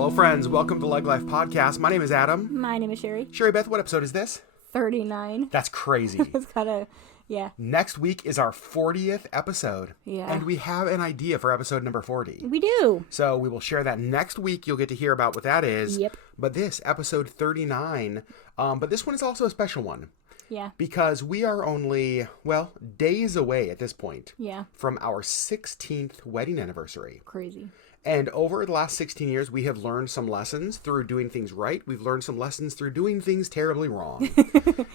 Hello, friends. Welcome to LeggLife Podcast. My name is Adam. My name is Sherry. Sherry Beth, what episode is this? 39. That's crazy. It's kind of, yeah. Next week is our 40th episode. Yeah. And we have an idea for episode number 40. We do. So we will share that next week. You'll get to hear about what that is. Yep. But this, episode 39, but this one is also a special one. Yeah. Because we are only, well, days away at this point. Yeah. From our 16th wedding anniversary. Crazy. And over the last 16 years, we have learned some lessons through doing things right. We've learned some lessons through doing things terribly wrong.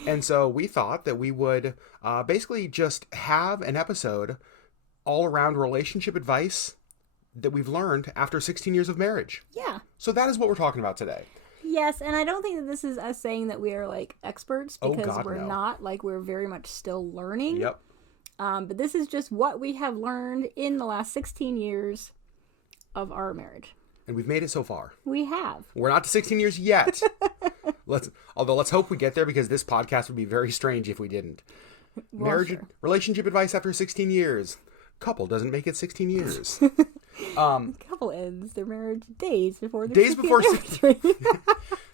And so we thought that we would basically just have an episode all around relationship advice that we've learned after 16 years of marriage. Yeah. So that is what we're talking about today. Yes, and I don't think that this is us saying that we are, like, experts, because God, we're no. not. Like, we're very much still learning. Yep. But this is just what we have learned in the last 16 years of our marriage. And we've made it so far. We have. We're not to 16 years yet. Let's hope we get there, because this podcast would be very strange if we didn't. Well, Marriage, sure. relationship advice after 16 years. Couple doesn't make it 16 years. Couple ends their marriage days before the Days before 16th anniversary.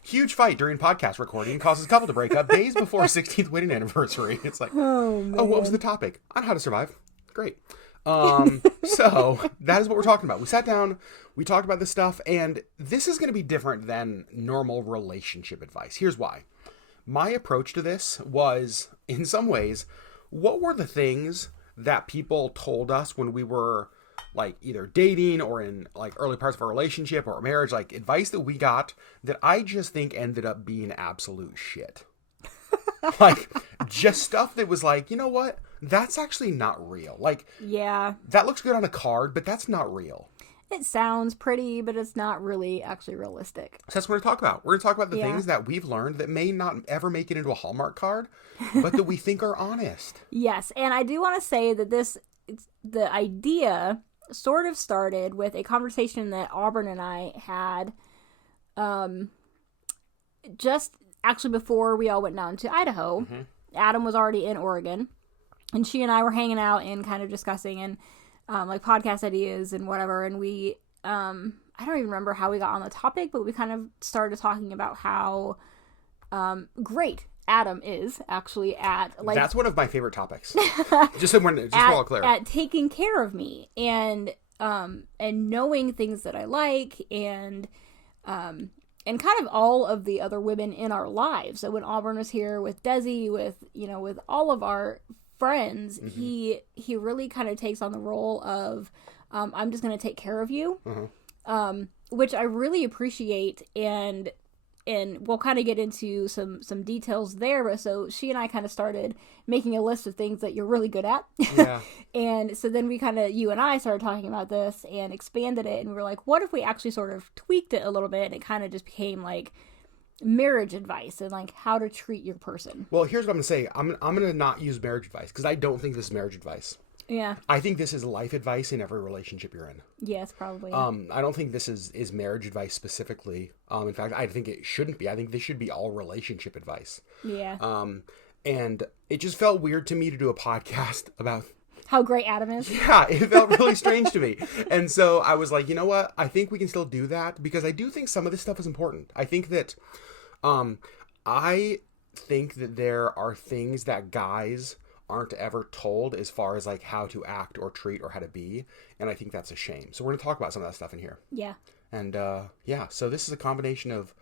Huge fight during podcast recording causes couple to break up days before 16th wedding anniversary. It's like, Oh, man. oh, what was the topic? On how to survive. Great. So that is what we're talking about. We sat down, we talked about this stuff, and this is going to be different than normal relationship advice. Here's why. My approach to this was, in some ways, what were the things that people told us when we were like either dating or in like early parts of our relationship or our marriage, like advice that we got that I just think ended up being absolute shit. Like just stuff that was like, you know what? That's actually not real. Like, Yeah. that looks good on a card, but that's not real. It sounds pretty, but it's not really actually realistic. So that's what we're going to talk about. We're going to talk about the Yeah. things that we've learned that may not ever make it into a Hallmark card, but that we think are honest. Yes, and I do want to say that the idea sort of started with a conversation that Auburn and I had just actually before we all went down to Idaho. Mm-hmm. Adam was already in Oregon, and she and I were hanging out and kind of discussing and like podcast ideas and whatever, and we I don't even remember how we got on the topic, but we kind of started talking about how great Adam is actually at, like, That's one of my favorite topips. Just so we're all clear. at taking care of me and knowing things that I like and kind of all of the other women in our lives. So when Auburn was here with Desi, with all of our friends, Mm-hmm. he really kind of takes on the role of I'm just going to take care of you, which I really appreciate, and we'll kind of get into some details there. But so she and I kind of started making a list of things that you're really good at. Yeah. And so then you and I started talking about this and expanded it. And we were like, what if we actually sort of tweaked it a little bit? And it kind of just became like marriage advice and like how to treat your person. Well, here's what I'm going to say. I'm going to not use marriage advice because I don't think this is marriage advice. Yeah. I think this is life advice in every relationship you're in. Yes, probably. I don't think this is marriage advice specifically. In fact, I think it shouldn't be. I think this should be all relationship advice. Yeah. And it just felt weird to me to do a podcast about, How great Adam is. yeah, it felt really strange to me. And so I was like, you know what? I think we can still do that because I do think some of this stuff is important. I think that, there are things that guys aren't ever told as far as like how to act or treat or how to be. And I think that's a shame. So we're going to talk about some of that stuff in here. Yeah. And so this is a combination of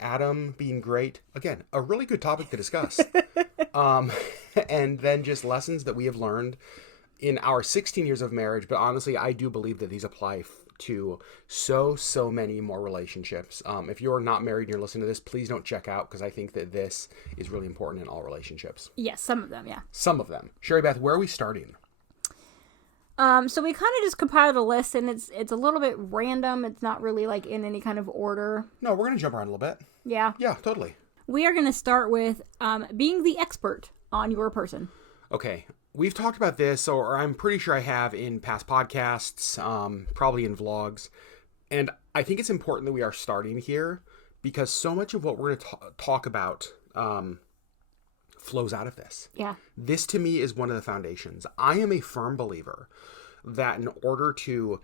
Adam being great. Again, a really good topic to discuss. And then just lessons that we have learned in our 16 years of marriage. But honestly, I do believe that these apply to so many more relationships. If you're not married and you're listening to this, please don't check out because I think that this is really important in all relationships. Yes, some of them, yeah. Some of them. Sherry Beth, where are we starting? So we kind of just compiled a list, and it's a little bit random. It's not really like in any kind of order. No, we're going to jump around a little bit. Yeah. Yeah, totally. We are going to start with being the expert on your person. Okay. We've talked about this, or I'm pretty sure I have in past podcasts, probably in vlogs. And I think it's important that we are starting here because so much of what we're going to talk about flows out of this. Yeah. This to me is one of the foundations. I am a firm believer that in order to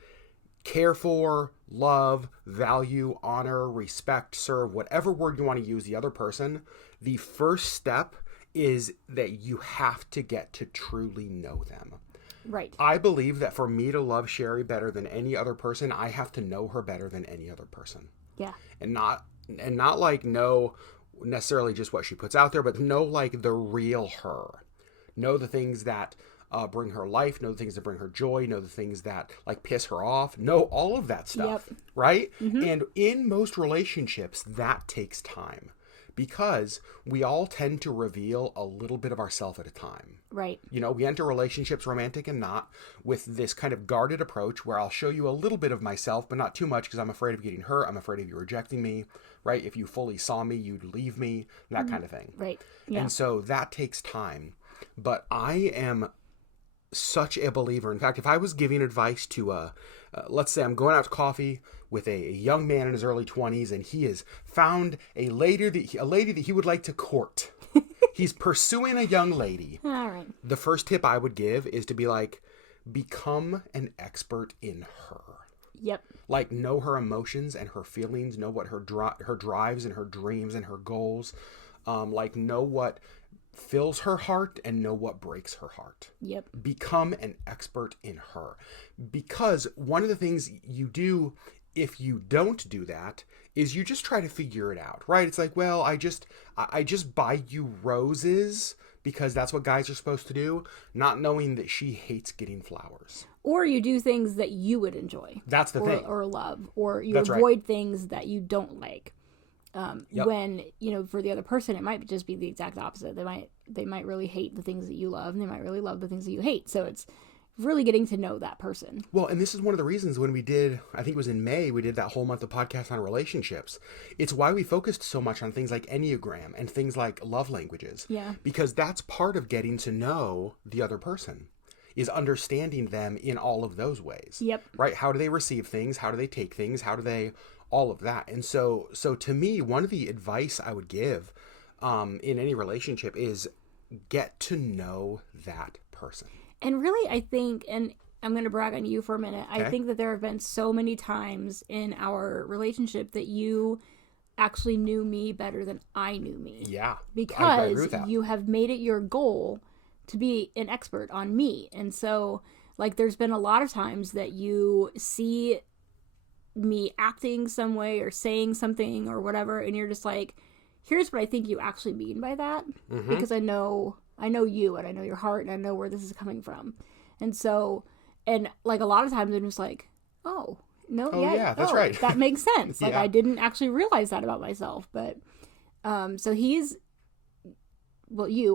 care for, love, value, honor, respect, serve, whatever word you want to use the other person, the first step is that you have to get to truly know them. Right. I believe that for me to love Sherry better than any other person, I have to know her better than any other person. Yeah. And not like know necessarily just what she puts out there, but know like the real her. Know the things that bring her life, know the things that bring her joy, know the things that like piss her off, know all of that stuff, right? And in most relationships, that takes time because we all tend to reveal a little bit of ourselves at a time. Right. You know, we enter relationships, romantic and not, with this kind of guarded approach where I'll show you a little bit of myself, but not too much because I'm afraid of getting hurt. I'm afraid of you rejecting me, right? If you fully saw me, you'd leave me, that kind of thing. Right. Yeah. And so that takes time. But I am such a believer. In fact, if I was giving advice to, let's say I'm going out to coffee with a young man in his early 20s and he has found a lady that he would like to court. He's pursuing a young lady. All right. The first tip I would give is to be like, become an expert in her. Yep. Like, know her emotions and her feelings, know what her drives and her dreams and her goals. Like, know what fills her heart and know what breaks her heart. Yep. Become an expert in her. Because one of the things you do if you don't do that is you just try to figure it out, right? It's like, well, I just buy you roses because that's what guys are supposed to do, not knowing that she hates getting flowers. Or you do things that you would enjoy. That's the thing. Or love. Or you That's avoid right. things that you don't like. When, you know, for the other person, it might just be the exact opposite. They might really hate the things that you love, and they might really love the things that you hate. So it's really getting to know that person. Well, and this is one of the reasons when we did, I think it was in May, we did that whole month of podcast on relationships. It's why we focused so much on things like Enneagram and things like love languages. Yeah. Because that's part of getting to know the other person, is understanding them in all of those ways. Yep. Right? How do they receive things? How do they take things? How do they, all of that. And so to me, one of the advice I would give in any relationship is get to know that person. And really, I think, and I'm going to brag on you for a minute, Okay. I think that there have been so many times in our relationship that you actually knew me better than I knew me. Yeah. I agree Because with that. you have made it your goal to be an expert on me. And so, like, there's been a lot of times that you see me acting some way or saying something or whatever, and you're just like, here's what I think you actually mean by that. Mm-hmm. Because I know you and I know your heart and I know where this is coming from. And so, and like a lot of times I'm just like, oh, no, that's right. That makes sense. Like Yeah. I didn't actually realize that about myself. But, so you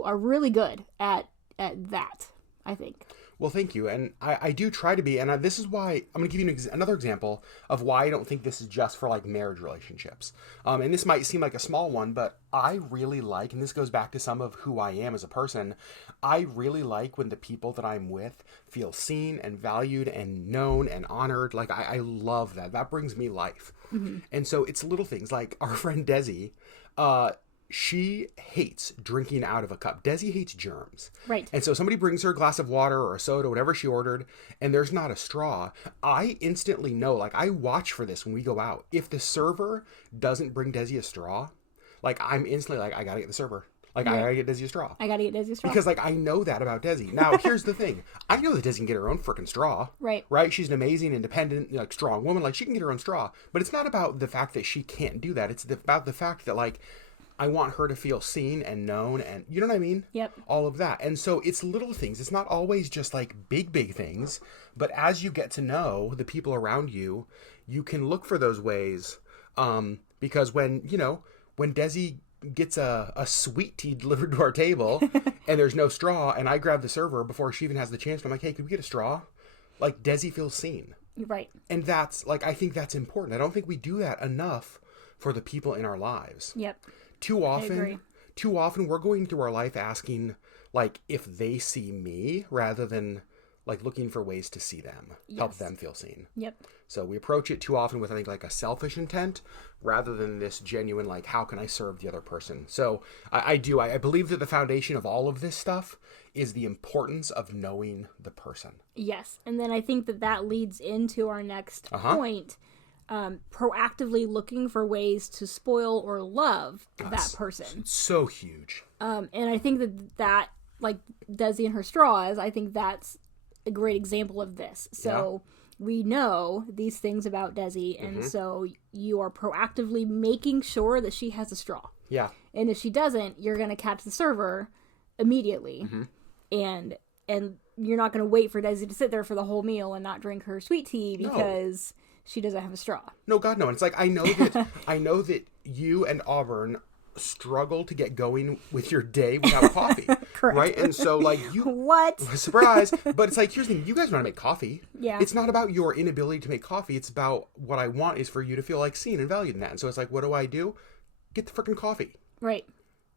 are really good at that, I think. Well, thank you. And I do try to be, and this is why I'm going to give you another example of why I don't think this is just for like marriage relationships. And this might seem like a small one, but I really like, and this goes back to some of who I am as a person, I really like when the people that I'm with feel seen and valued and known and honored. Like I love that. That brings me life. Mm-hmm. And so it's little things like our friend Desi, she hates drinking out of a cup. Desi hates germs. Right. And so somebody brings her a glass of water or a soda, whatever she ordered, and there's not a straw. I instantly know, like I watch for this when we go out. If the server doesn't bring Desi a straw, like I'm instantly like, I gotta get the server. Like I gotta get Desi a straw. I gotta get Desi a straw. Because like I know that about Desi. Now here's the thing. I know that Desi can get her own freaking straw. Right. Right? She's an amazing, independent, like strong woman. Like she can get her own straw. But it's not about the fact that she can't do that. It's about the fact that like I want her to feel seen and known and you know what I mean? Yep. All of that. And so it's little things. It's not always just like big things, but as you get to know the people around you, you can look for those ways. Because when Desi gets a sweet tea delivered to our table and there's no straw and I grab the server before she even has the chance, I'm like, hey, could we get a straw? Like Desi feels seen. Right. And that's like, I think that's important. I don't think we do that enough for the people in our lives. Yep. Too often we're going through our life asking like if they see me rather than like looking for ways to see them, help them feel seen. Yep. So we approach it too often with, I think, like a selfish intent rather than this genuine, like, how can I serve the other person? So I believe that the foundation of all of this stuff is the importance of knowing the person. Yes. And then I think that leads into our next point. Proactively looking for ways to spoil or love that person. So huge. And I think that like Desi and her straws, I think that's a great example of this. So we know these things about Desi, and so you are proactively making sure that she has a straw. Yeah. And if she doesn't, you're going to catch the server immediately. And you're not going to wait for Desi to sit there for the whole meal and not drink her sweet tea because she doesn't have a straw. No, God, no. And it's like, I know that you and Auburn struggle to get going with your day without coffee. Correct. Right? And so, like, What? Surprise. But it's like, here's the thing. You guys know how to make coffee. Yeah. It's not about your inability to make coffee. It's about what I want is for you to feel like seen and valued in that. And so it's like, what do? Get the freaking coffee. Right.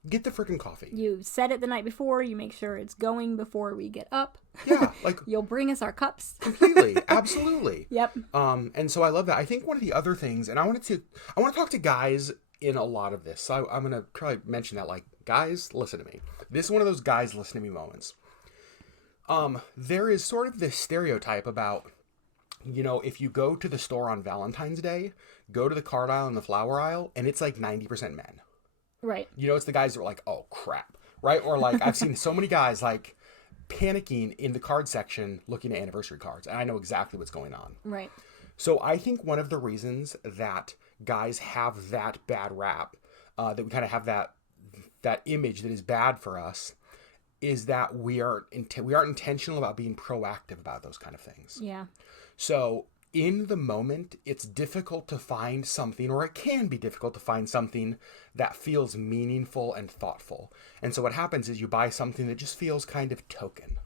Get the freaking coffee. You set it the night before. You make sure it's going before we get up. Yeah. Like, you'll bring us our cups. Completely. Absolutely. Yep. And so I love that. I think one of the other things, and I want to talk to guys in a lot of this. So I'm going to probably mention that, like, guys, listen to me. This is one of those guys listen to me moments. There is sort of this stereotype about, if you go to the store on Valentine's Day, go to the card aisle and the flower aisle, and it's like 90% men. Right. It's the guys that are like, oh, crap. Right? Or like, I've seen so many guys like panicking in the card section looking at anniversary cards. And I know exactly what's going on. Right. So I think one of the reasons that guys have that bad rap, that we kind of have that image that is bad for us, is that we aren't intentional about being proactive about those kind of things. Yeah. So in the moment, it's difficult to find something, or it can be difficult to find something that feels meaningful and thoughtful. And so what happens is you buy something that just feels kind of token.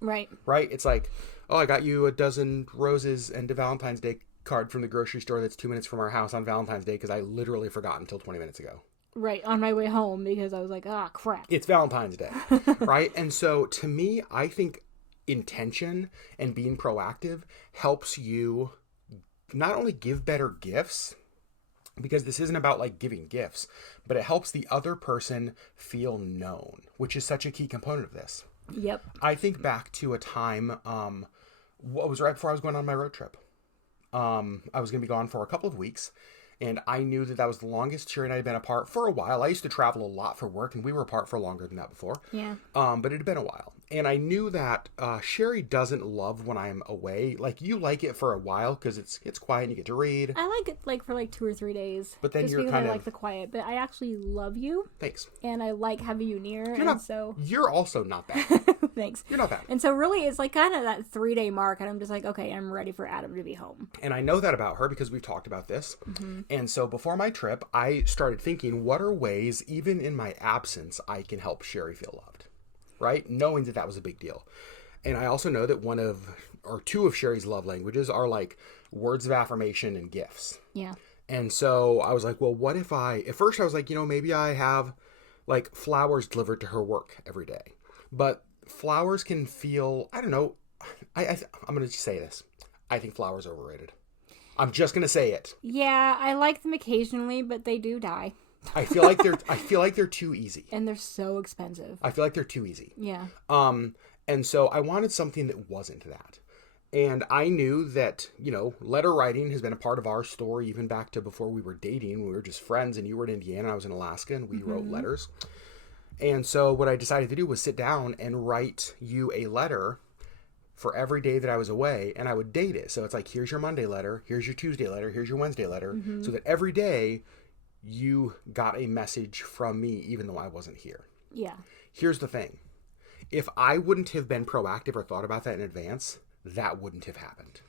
Right. Right? It's like, oh, I got you a dozen roses and a Valentine's Day card from the grocery store that's 2 minutes from our house on Valentine's Day because I literally forgot until 20 minutes ago. Right, on my way home because I was like, crap. It's Valentine's Day, right? And so to me, I think intention and being proactive helps you not only give better gifts, because this isn't about like giving gifts, but it helps the other person feel known, which is such a key component of this. Yep. I think back to a time, what was right before I was going on my road trip. I was going to be gone for a couple of weeks, and I knew that was the longest Sherry and I had been apart for a while. I used to travel a lot for work, and we were apart for longer than that before. Yeah. But it had been a while. And I knew that Sherry doesn't love when I'm away. Like, you like it for a while because it's quiet and you get to read. I like it like for like 2 or 3 days. But then just you're because kind I of... like the quiet. But I actually love you. Thanks. And I like having you near. You're also not bad. Thanks. You're not bad. And so really it's like kind of that 3-day mark, and I'm just like, okay, I'm ready for Adam to be home. And I know that about her because we've talked about this. Mm-hmm. And so before my trip, I started thinking, what are ways, even in my absence, I can help Sherry feel loved? Right? Knowing that was a big deal. And I also know that one of, or 2 of Sherry's love languages are like words of affirmation and gifts. Yeah. And so I was like, well, what if at first I was like, maybe I have like flowers delivered to her work every day. But flowers can feel, I don't know, I'm going to just say this. I think flowers are overrated. I'm just going to say it. Yeah, I like them occasionally, but they do die. I feel like they're too easy. And they're so expensive. I feel like they're too easy. Yeah. And so I wanted something that wasn't that. And I knew that, letter writing has been a part of our story even back to before we were dating. We were just friends, and you were in Indiana and I was in Alaska, and we wrote letters. And so what I decided to do was sit down and write you a letter for every day that I was away, and I would date it. So it's like, here's your Monday letter, here's your Tuesday letter, here's your Wednesday letter, so that every day you got a message from me even though I wasn't here. Yeah. Here's the thing. If I wouldn't have been proactive or thought about that in advance, that wouldn't have happened.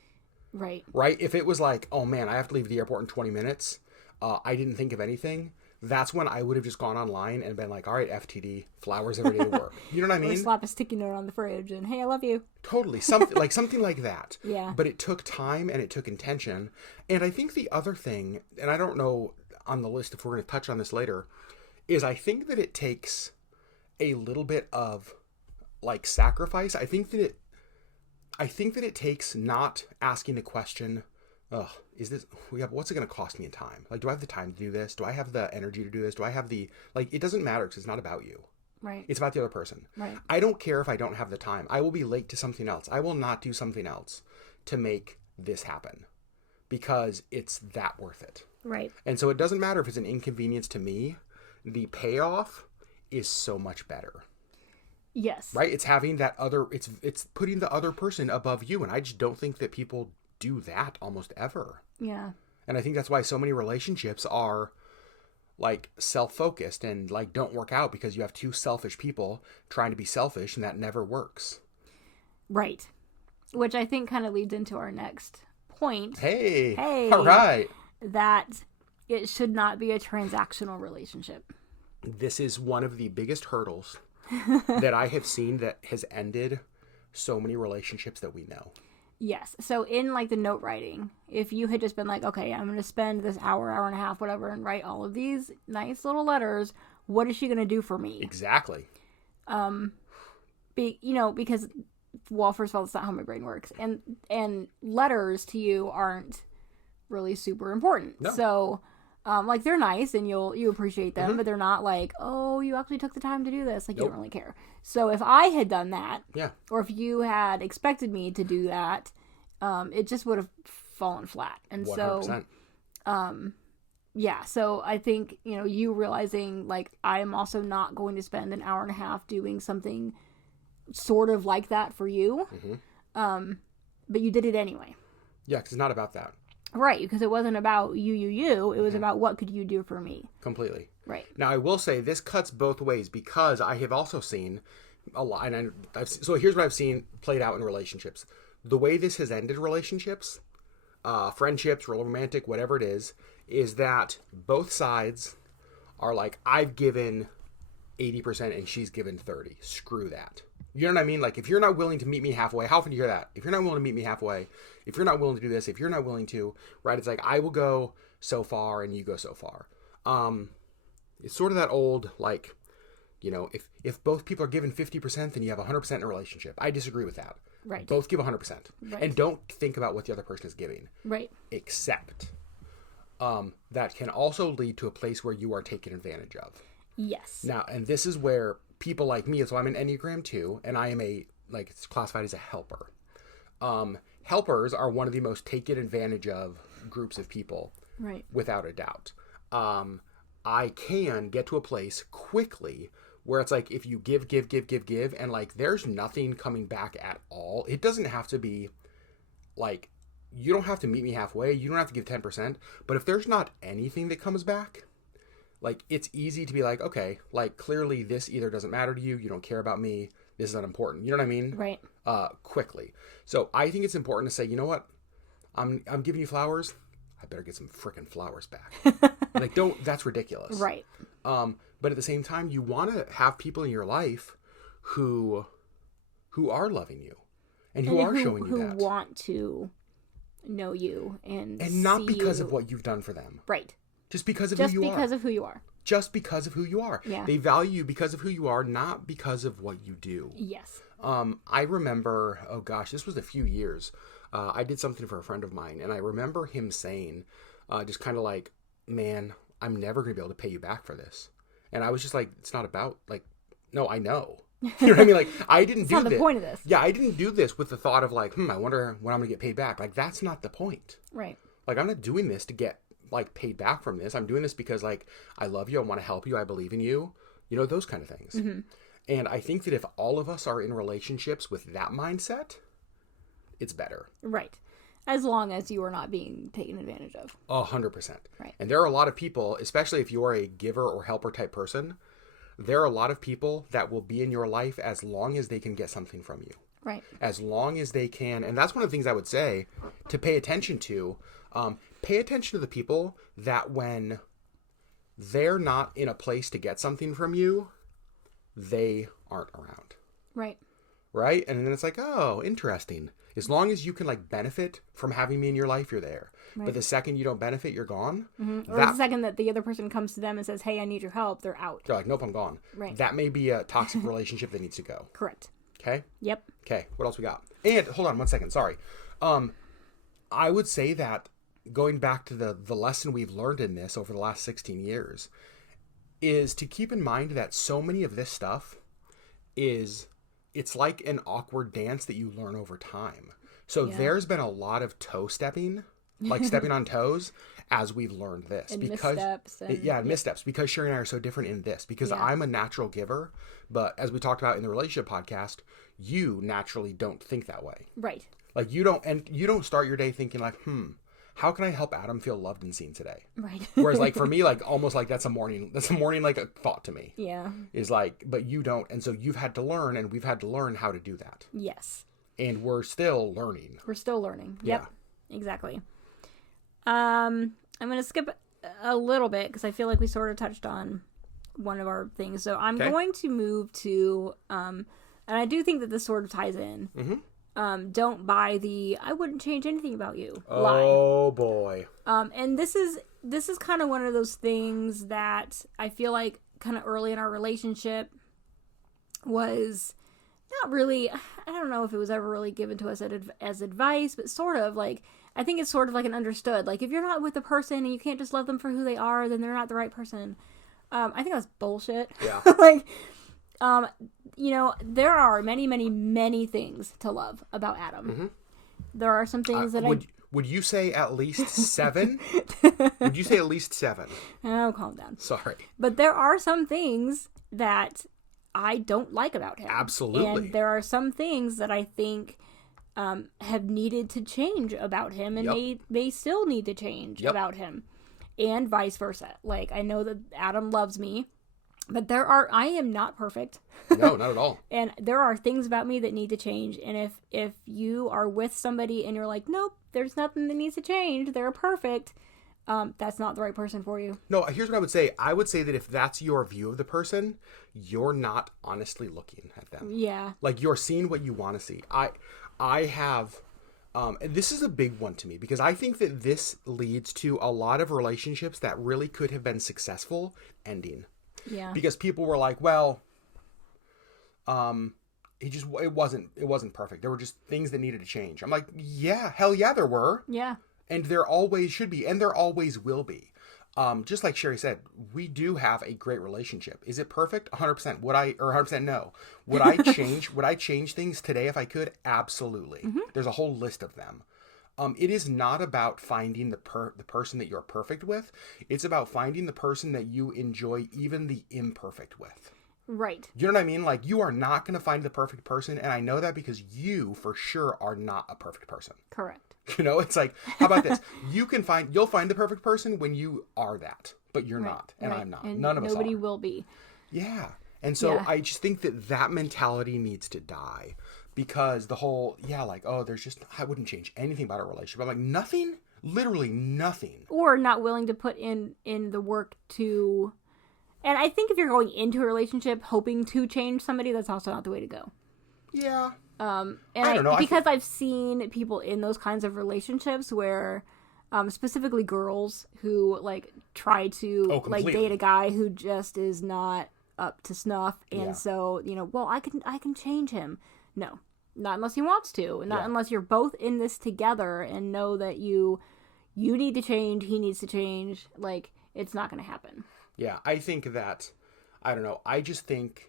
Right. Right? If it was like, oh man, I have to leave the airport in 20 minutes, I didn't think of anything, that's when I would have just gone online and been like, all right, FTD, flowers every day to work. You know what I mean? Or slap a sticky note on the fridge and, hey, I love you. Totally. Something like that. Yeah. But it took time and it took intention. And I think the other thing, and I don't know on the list if we're going to touch on this later, is I think that it takes a little bit of like sacrifice. I think that I think that it takes not asking the question, oh, what's it going to cost me in time? Like, do I have the time to do this? Do I have the energy to do this? Do I have it doesn't matter because it's not about you. Right. It's about the other person. Right. I don't care if I don't have the time. I will be late to something else. I will not do something else to make this happen because it's that worth it. Right. And so it doesn't matter if it's an inconvenience to me. The payoff is so much better. Yes. Right? It's having that it's putting the other person above you. And I just don't think that people do that almost ever. Yeah. And I think that's why so many relationships are like self-focused and like don't work out because you have two selfish people trying to be selfish and that never works. Right. Which I think kind of leads into our next point. Hey. All right. That it should not be a transactional relationship. This is one of the biggest hurdles that I have seen that has ended so many relationships that we know. Yes. So in like the note writing, if you had just been like, okay, I'm going to spend this hour and a half, whatever, and write all of these nice little letters, what is she going to do for me? Exactly. Because, well, first of all, that's not how my brain works. And letters to you aren't really super important. No. So, like, they're nice and you appreciate them, but they're not like, oh, you actually took the time to do this. Like, you don't really care. So if I had done that, or if you had expected me to do that, it just would have fallen flat. And 100%. So I think, you realizing, like, I am also not going to spend an hour and a half doing something sort of like that for you. But you did it anyway. Yeah, because it's not about that. Right, because it wasn't about you. It was about what could you do for me. Completely. Right. Now, I will say this cuts both ways because I have also seen a lot. And so here's what I've seen played out in relationships. The way this has ended relationships, friendships, romantic, whatever it is that both sides are like, I've given 80% and she's given 30. Screw that. You know what I mean? Like, if you're not willing to meet me halfway, how often do you hear that? If you're not willing to meet me halfway, if you're not willing to do this, if you're not willing to, right? It's like, I will go so far and you go so far. It's sort of that old, like, if both people are given 50%, then you have 100% in a relationship. I disagree with that. Right. Both give 100%. Right. And don't think about what the other person is giving. Right. Except that can also lead to a place where you are taken advantage of. Yes. Now, and this is where people like me, so I'm an Enneagram 2, and I am it's classified as a helper. Helpers are one of the most taken advantage of groups of people. Right. Without a doubt. I can get to a place quickly where it's like, if you give, and like, there's nothing coming back at all. It doesn't have to be like, you don't have to meet me halfway. You don't have to give 10%. But if there's not anything that comes back, like, it's easy to be like, okay, like, clearly this either doesn't matter to you. You don't care about me. This is unimportant. You know what I mean? Right. Quickly. So I think it's important to say, you know what? I'm giving you flowers. I better get some frickin' flowers back. Like, that's ridiculous. Right. But at the same time, you want to have people in your life who are loving you and who are showing you that. Who want to know you and not see because you. of what you've done for them. Right. Just because of who you are. Just because of who you are. Just because of who you are. Yeah. They value you because of who you are, not because of what you do. Yes. I remember, oh gosh, this was a few years. I did something for a friend of mine, and I remember him saying, just kind of like, man, I'm never going to be able to pay you back for this. And I was just like, it's not about, like, no, I know. You know what I mean? Like, I didn't do this. That's not the point of this. Yeah, I didn't do this with the thought of like, I wonder when I'm going to get paid back. Like, that's not the point. Right. Like, I'm not doing this to get, like, paid back from this. I'm doing this because, like, I love you. I want to help you. I believe in you. You know, those kind of things. Mm-hmm. And I think that if all of us are in relationships with that mindset, it's better. Right. As long as you are not being taken advantage of. 100%. Right. And there are a lot of people, especially if you're a giver or helper type person, there are a lot of people that will be in your life as long as they can get something from you. Right. As long as they can. And that's one of the things I would say to pay attention to. Pay attention to the people that when they're not in a place to get something from you, they aren't around. Right. Right? And then it's like, oh, interesting. As long as you can, like, benefit from having me in your life, you're there. Right. But the second you don't benefit, you're gone. Mm-hmm. Or the second that the other person comes to them and says, hey, I need your help, they're out. They're like, nope, I'm gone. Right. That may be a toxic relationship that needs to go. Correct. Okay. Yep. Okay. What else we got? And hold on 1 second. Sorry. I would say that going back to the lesson we've learned in this over the last 16 years is to keep in mind that so many of this stuff it's like an awkward dance that you learn over time. So there's been a lot of toe stepping, like stepping on toes, as we've learned this. And because missteps. Missteps. Because Sherry and I are so different in this. Because I'm a natural giver, but as we talked about in the relationship podcast, you naturally don't think that way. Right. Like you don't start your day thinking like, how can I help Adam feel loved and seen today? Right. Whereas like for me, like almost like that's a morning like a thought to me. Yeah. Is like, but you don't. And so you've had to learn, and we've had to learn how to do that. Yes. And we're still learning. We're still learning. Yep. Yeah. Exactly. I'm going to skip a little bit because I feel like we sort of touched on one of our things. So I'm going to move to, and I do think that this sort of ties in. Mm-hmm. Don't buy the "I wouldn't change anything about you" line. Oh boy. And this is kind of one of those things that I feel like kind of early in our relationship was not really, I don't know if it was ever really given to us as advice, but sort of like, I think it's sort of like an understood, like if you're not with a person and you can't just love them for who they are, then they're not the right person. I think that's bullshit. Yeah. Like, you know, there are many, many, many things to love about Adam. Mm-hmm. There are some things that would you say at least 7? Would you say at least 7? Oh, calm down. Sorry. But there are some things that I don't like about him. Absolutely. And there are some things that I think have needed to change about him, and they still need to change about him, and vice versa. Like, I know that Adam loves me, but I am not perfect. No, not at all. And there are things about me that need to change. And if you are with somebody and you're like, nope, there's nothing that needs to change, they're perfect, that's not the right person for you. No, here's what I would say. I would say that if that's your view of the person, you're not honestly looking at them. Yeah. Like, you're seeing what you want to see. I have, and this is a big one to me, because I think that this leads to a lot of relationships that really could have been successful ending. Yeah. Because people were like, well, it wasn't perfect. There were just things that needed to change. I'm like, yeah, hell yeah, there were. Yeah. And there always should be, and there always will be. Just like Sherry said, we do have a great relationship. Is it perfect? 100%. 100% no. Would I change things today if I could? Absolutely. Mm-hmm. There's a whole list of them. It is not about finding the person that you're perfect with. It's about finding the person that you enjoy even the imperfect with. Right. You know what I mean? Like, you are not going to find the perfect person, and I know that because you, for sure, are not a perfect person. Correct. You know, it's like, how about this? You'll find the perfect person when you are that, but you're not, and I'm not. And none of us are. Nobody will be. Yeah. And so I just think that mentality needs to die. Because the whole, like, oh, I wouldn't change anything about our relationship. I'm like, nothing? Literally nothing. Or not willing to put in the work to, and I think if you're going into a relationship hoping to change somebody, that's also not the way to go. Yeah. And I don't know. Because I've seen people in those kinds of relationships where, specifically girls who, like, try to, like, date a guy who just is not up to snuff. And so, you know, well, I can change him. No. Not unless he wants to. Not unless you're both in this together and know that you need to change, he needs to change. Like, it's not going to happen. Yeah, I think that, I don't know, I just think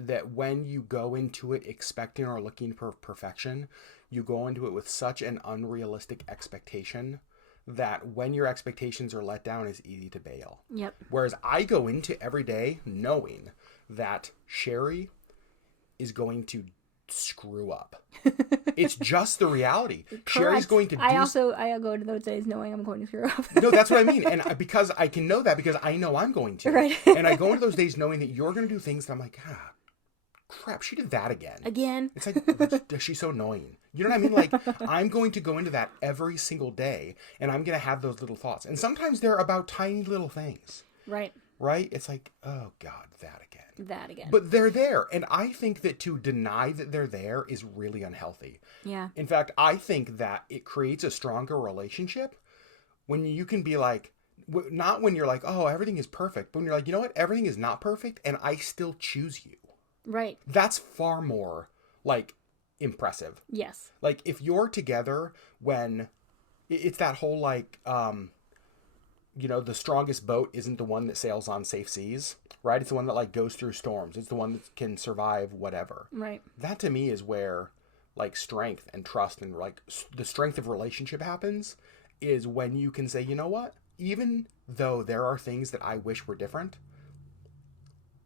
that when you go into it expecting or looking for perfection, you go into it with such an unrealistic expectation that when your expectations are let down, it's easy to bail. Yep. Whereas I go into every day knowing that Sherry is going to screw up. It's just the reality. Sherry's going to do... I go into those days knowing I'm going to screw up. No, that's what I mean. And because I can know that because I know I'm going to. Right. And I go into those days knowing that you're going to do things that I'm like, crap, she did that again. Again. It's like, she's so annoying. You know what I mean? Like, I'm going to go into that every single day, and I'm going to have those little thoughts. And sometimes they're about tiny little things. Right. Right? It's like, oh, God, that again. That again. But they're there. And I think that to deny that they're there is really unhealthy. Yeah. In fact, I think that it creates a stronger relationship when you can be like, not when you're like, oh, everything is perfect, but when you're like, you know what? Everything is not perfect, and I still choose you. Right. That's far more like, impressive. Yes. Like, if you're together when it's that whole, like, the strongest boat isn't the one that sails on safe seas, right? It's the one that, like, goes through storms. It's the one that can survive whatever. Right. That, to me, is where, like, strength and trust and, like, the strength of relationship happens, is when you can say, you know what? Even though there are things that I wish were different,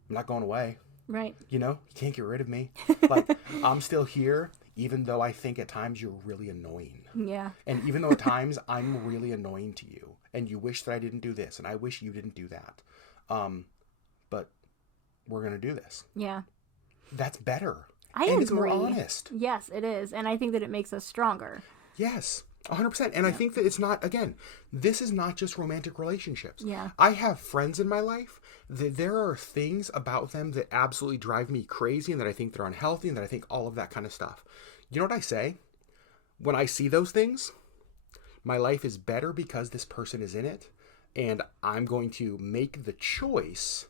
I'm not going away. Right. You can't get rid of me. Like, I'm still here, even though I think at times you're really annoying. Yeah. And even though at times I'm really annoying to you, and you wish that I didn't do this, and I wish you didn't do that. But we're going to do this. Yeah. That's better. I and agree. It's more honest. Yes, it is. And I think that it makes us stronger. Yes. 100%. And I think that it's not, again, this is not just romantic relationships. Yeah. I have friends in my life that there are things about them that absolutely drive me crazy and that I think they're unhealthy and that I think all of that kind of stuff. You know what I say? When I see those things, my life is better because this person is in it. And I'm going to make the choice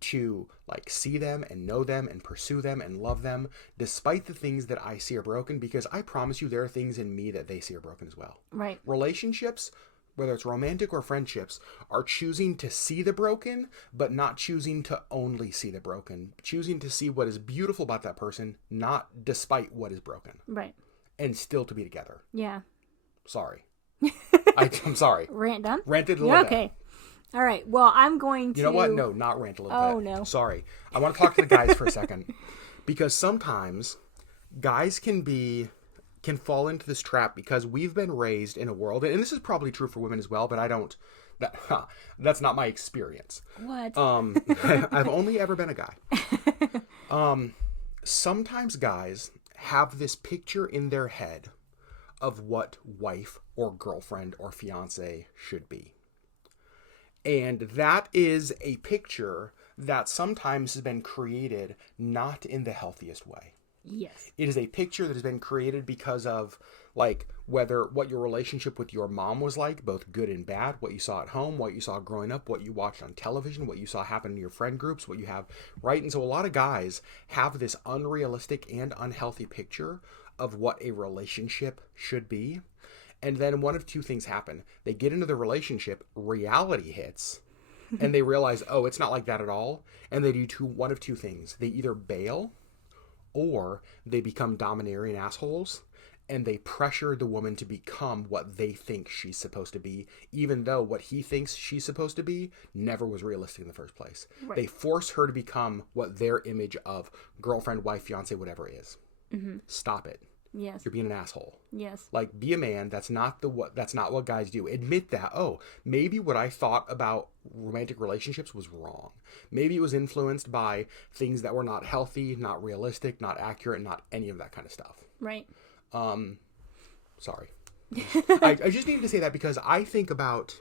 to, like, see them and know them and pursue them and love them despite the things that I see are broken, because I promise you there are things in me that they see are broken as well. Right. Relationships, whether it's romantic or friendships, are choosing to see the broken, but not choosing to only see the broken. Choosing to see what is beautiful about that person, not despite what is broken. Right. And still to be together. Yeah. Sorry. I'm sorry. Rant done? Ranted a little bit. Okay. All right. Well, I'm going to... You know what? No, not rant a little bit. Oh, no. Sorry. I want to talk to the guys for a second. Because sometimes guys can fall into this trap because we've been raised in a world, and this is probably true for women as well, but that's not my experience. What? I've only ever been a guy. Sometimes guys have this picture in their head of what wife or girlfriend or fiance should be. And that is a picture that sometimes has been created not in the healthiest way. Yes. It is a picture that has been created because of, like, what your relationship with your mom was like, both good and bad, what you saw at home, what you saw growing up, what you watched on television, what you saw happen in your friend groups, what you have, right? And so a lot of guys have this unrealistic and unhealthy picture of what a relationship should be. And then one of two things happen. They get into the relationship, reality hits, and they realize, oh, it's not like that at all. And they do one of two things. They either bail or they become domineering assholes and they pressure the woman to become what they think she's supposed to be, even though what he thinks she's supposed to be never was realistic in the first place. Right. They force her to become what their image of girlfriend, wife, fiance, whatever is. Mm-hmm. Stop it. Yes. You're being an asshole. Yes. Like, be a man. That's not what guys do. Admit that, oh, maybe what I thought about romantic relationships was wrong. Maybe it was influenced by things that were not healthy, not realistic, not accurate, not any of that kind of stuff. Right. Sorry. I just needed to say that because I think about...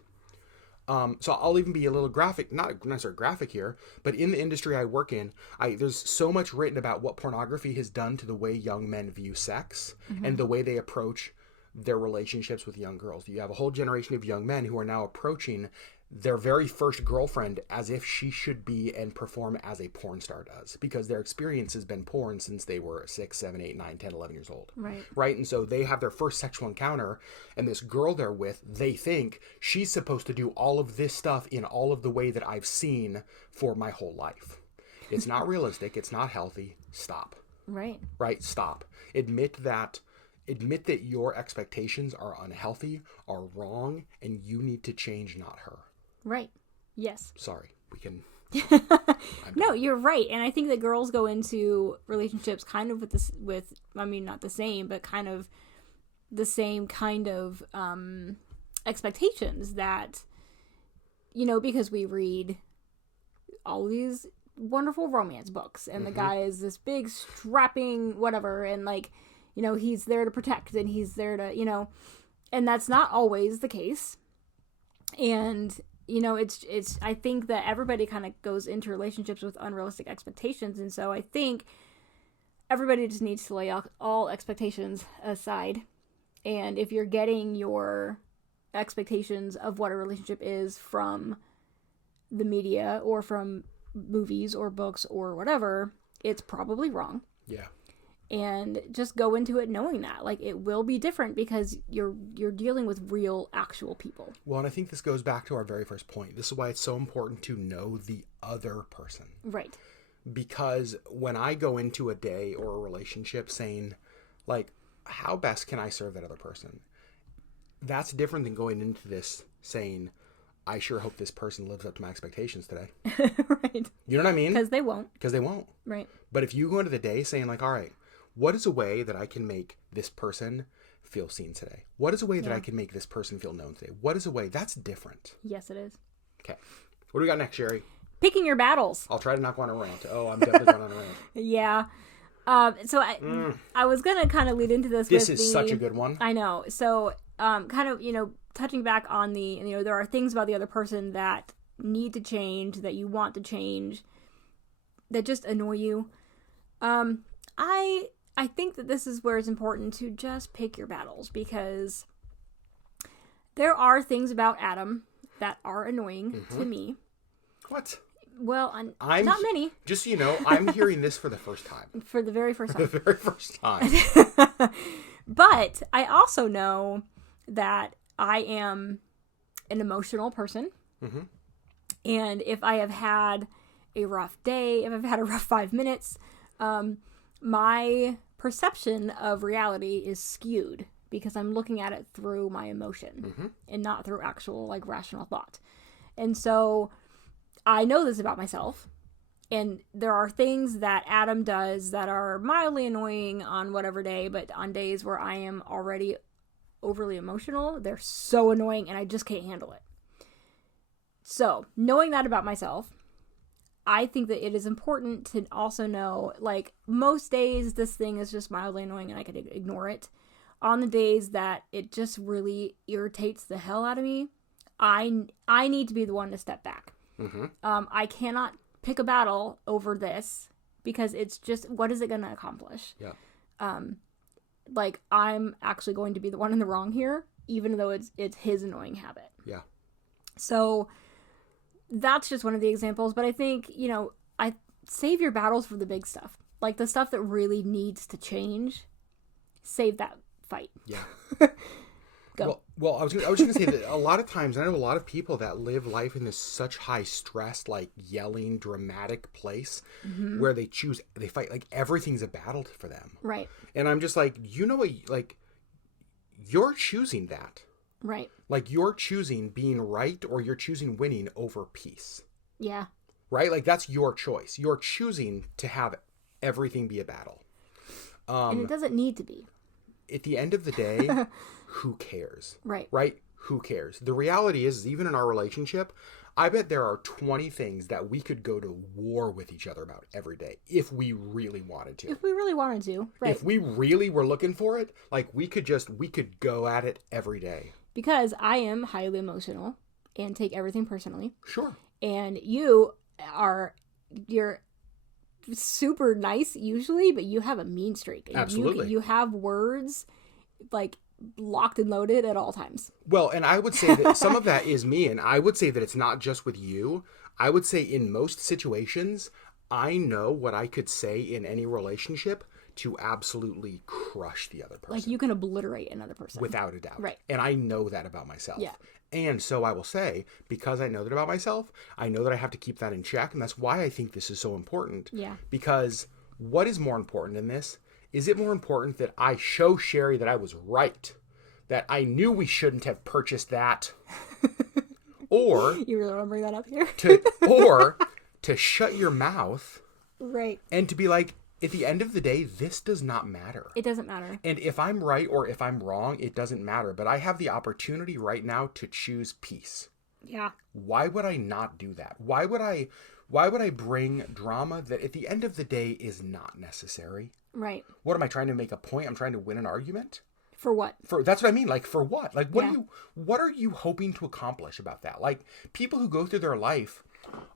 so I'll even be a little graphic, not necessarily graphic here, but in the industry I work in, there's so much written about what pornography has done to the way young men view sex and the way they approach their relationships with young girls. You have a whole generation of young men who are now approaching their very first girlfriend as if she should be and perform as a porn star does, because their experience has been porn since they were 6, 7, 8, 9, 10, 11 years old. Right. And so they have their first sexual encounter, and this girl they're with, they think she's supposed to do all of this stuff in all of the way that I've seen for my whole life. It's not realistic. It's not healthy. Stop. Right. Stop. Admit that your expectations are unhealthy, are wrong, and you need to change, not her. Right. Yes. Sorry. We can... No, you're right. And I think that girls go into relationships kind of not the same, but kind of the same kind of expectations that, because we read all these wonderful romance books and the guy is this big strapping whatever, and like, he's there to protect and he's there to, and that's not always the case. And it's I think that everybody kind of goes into relationships with unrealistic expectations, and so I think everybody just needs to lay all expectations aside. And if you're getting your expectations of what a relationship is from the media or from movies or books or whatever, it's probably wrong. Yeah. And just go into it knowing that, like, it will be different because you're dealing with real, actual people. Well, and I think this goes back to our very first point. This is why it's so important to know the other person. Right. Because when I go into a day or a relationship saying, like, how best can I serve that other person? That's different than going into this saying, I sure hope this person lives up to my expectations today. Right. You know what I mean? Because they won't. Because they won't. Right. But if you go into the day saying, like, all right, what is a way that I can make this person feel seen today? What is a way that I can make this person feel known today? What is a way? That's different. Yes, it is. Okay. What do we got next, Sherry? Picking your battles. I'll try to not go on a rant. Oh, I'm definitely going on a rant. Yeah. So I was going to kind of lead into this. This is such a good one. I know. So kind of, touching back on there are things about the other person that need to change, that you want to change, that just annoy you. I think that this is where it's important to just pick your battles, because there are things about Adam that are annoying to me. What? Well, not many. Just so you know, I'm hearing this for the first time. For the very first time. The very first time. But I also know that I am an emotional person. Mm-hmm. And if I have had a rough day, if I've had a rough 5 minutes, my perception of reality is skewed because I'm looking at it through my emotion and not through actual, like, rational thought. And so I know this about myself, and there are things that Adam does that are mildly annoying on whatever day, but on days where I am already overly emotional, they're so annoying and I just can't handle it. So, knowing that about myself, I think that it is important to also know, like, most days this thing is just mildly annoying and I can ignore it. On the days that it just really irritates the hell out of me, I need to be the one to step back. Mm-hmm. I cannot pick a battle over this because it's just, what is it going to accomplish? Yeah. Like, I'm actually going to be the one in the wrong here, even though it's his annoying habit. Yeah. So that's just one of the examples, but I think, I save your battles for the big stuff. Like, the stuff that really needs to change, save that fight. Yeah. Go. Well, I was going to say that a lot of times, I know a lot of people that live life in this such high stress, like, yelling, dramatic place where they fight, like, everything's a battle for them. Right. And I'm just like, like, you're choosing that. Right. Like, you're choosing being right, or you're choosing winning over peace. Yeah. Right? Like, that's your choice. You're choosing to have everything be a battle. And it doesn't need to be. At the end of the day, who cares? Right. Right? Who cares? The reality is, even in our relationship, I bet there are 20 things that we could go to war with each other about every day if we really wanted to. If we really wanted to. Right. If we really were looking for it, like, we could go at it every day. Because I am highly emotional and take everything personally. Sure. And you're super nice usually, but you have a mean streak. And absolutely. You have words, like, locked and loaded at all times. Well, and I would say that some of that is me, and I would say that it's not just with you. I would say in most situations, I know what I could say in any relationship to absolutely crush the other person. Like, you can obliterate another person. Without a doubt. Right. And I know that about myself. Yeah. And so I will say, because I know that about myself, I know that I have to keep that in check, and that's why I think this is so important. Yeah. Because what is more important in this? Is it more important that I show Sherry that I was right, that I knew we shouldn't have purchased that, or you really want to bring that up here? to shut your mouth, right, and to be like, at the end of the day, this does not matter. It doesn't matter. And if I'm right or if I'm wrong, it doesn't matter. But I have the opportunity right now to choose peace. Yeah. Why would I not do that? Why would I bring drama that at the end of the day is not necessary? Right. What am I trying to make a point? I'm trying to win an argument? For what? That's what I mean. Like, for what? Like, what are you hoping to accomplish about that? Like, people who go through their life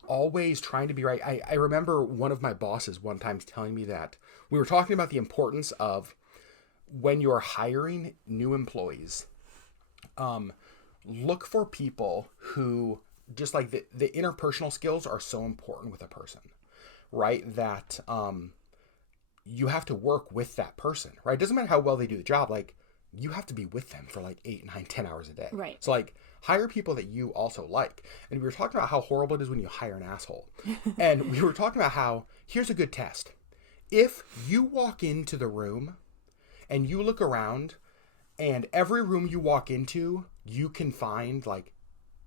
always trying to be right. I remember one of my bosses one time telling me that we were talking about the importance of when you're hiring new employees, look for people who just like the interpersonal skills are so important with a person, right? That, you have to work with that person, right? It doesn't matter how well they do the job. Like, you have to be with them for like 8, 9, 10 hours a day. Right. So like, hire people that you also like. And we were talking about how horrible it is when you hire an asshole. And we were talking about how, here's a good test. If you walk into the room and you look around, and every room you walk into, you can find like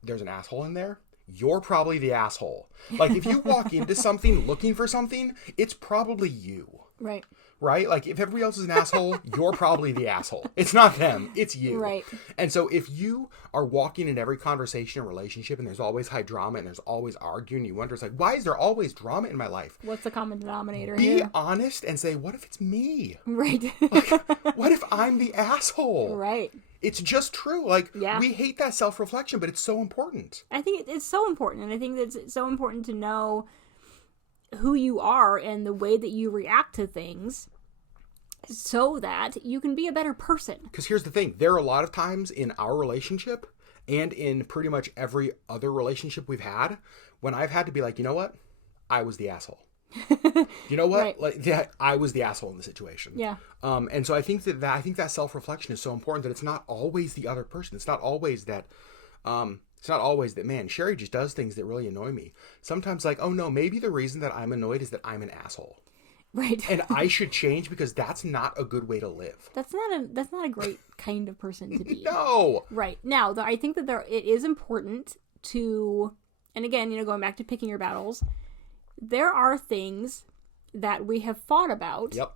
there's an asshole in there, you're probably the asshole. Like, if you walk into something looking for something, it's probably you. Right. Right? Like, if everybody else is an asshole, you're probably the asshole. It's not them. It's you. Right. And so if you are walking in every conversation or relationship and there's always high drama and there's always arguing, you wonder, it's like, why is there always drama in my life? What's the common denominator Be here? honest and say, what if it's me? Right. Like, what if I'm the asshole? Right. It's just true. Like, Yeah. we hate that self-reflection, but it's so important. I think it's so important. And I think that it's so important to know who you are and the way that you react to things so that you can be a better person. Because here's the thing. There are a lot of times in our relationship and in pretty much every other relationship we've had when I've had to be like, you know what? I was the asshole. You know what? Right. Like, yeah, I was the asshole in the situation. Yeah. And so I think that self-reflection is so important, that it's not always the other person. It's not always that, man, Sherry just does things that really annoy me. Sometimes like, oh no, maybe the reason that I'm annoyed is that I'm an asshole. Right. And I should change because that's not a good way to live. That's not a great kind of person to be. No. Right. Now, I think that it is important to, and again, going back to picking your battles, there are things that we have fought about. Yep.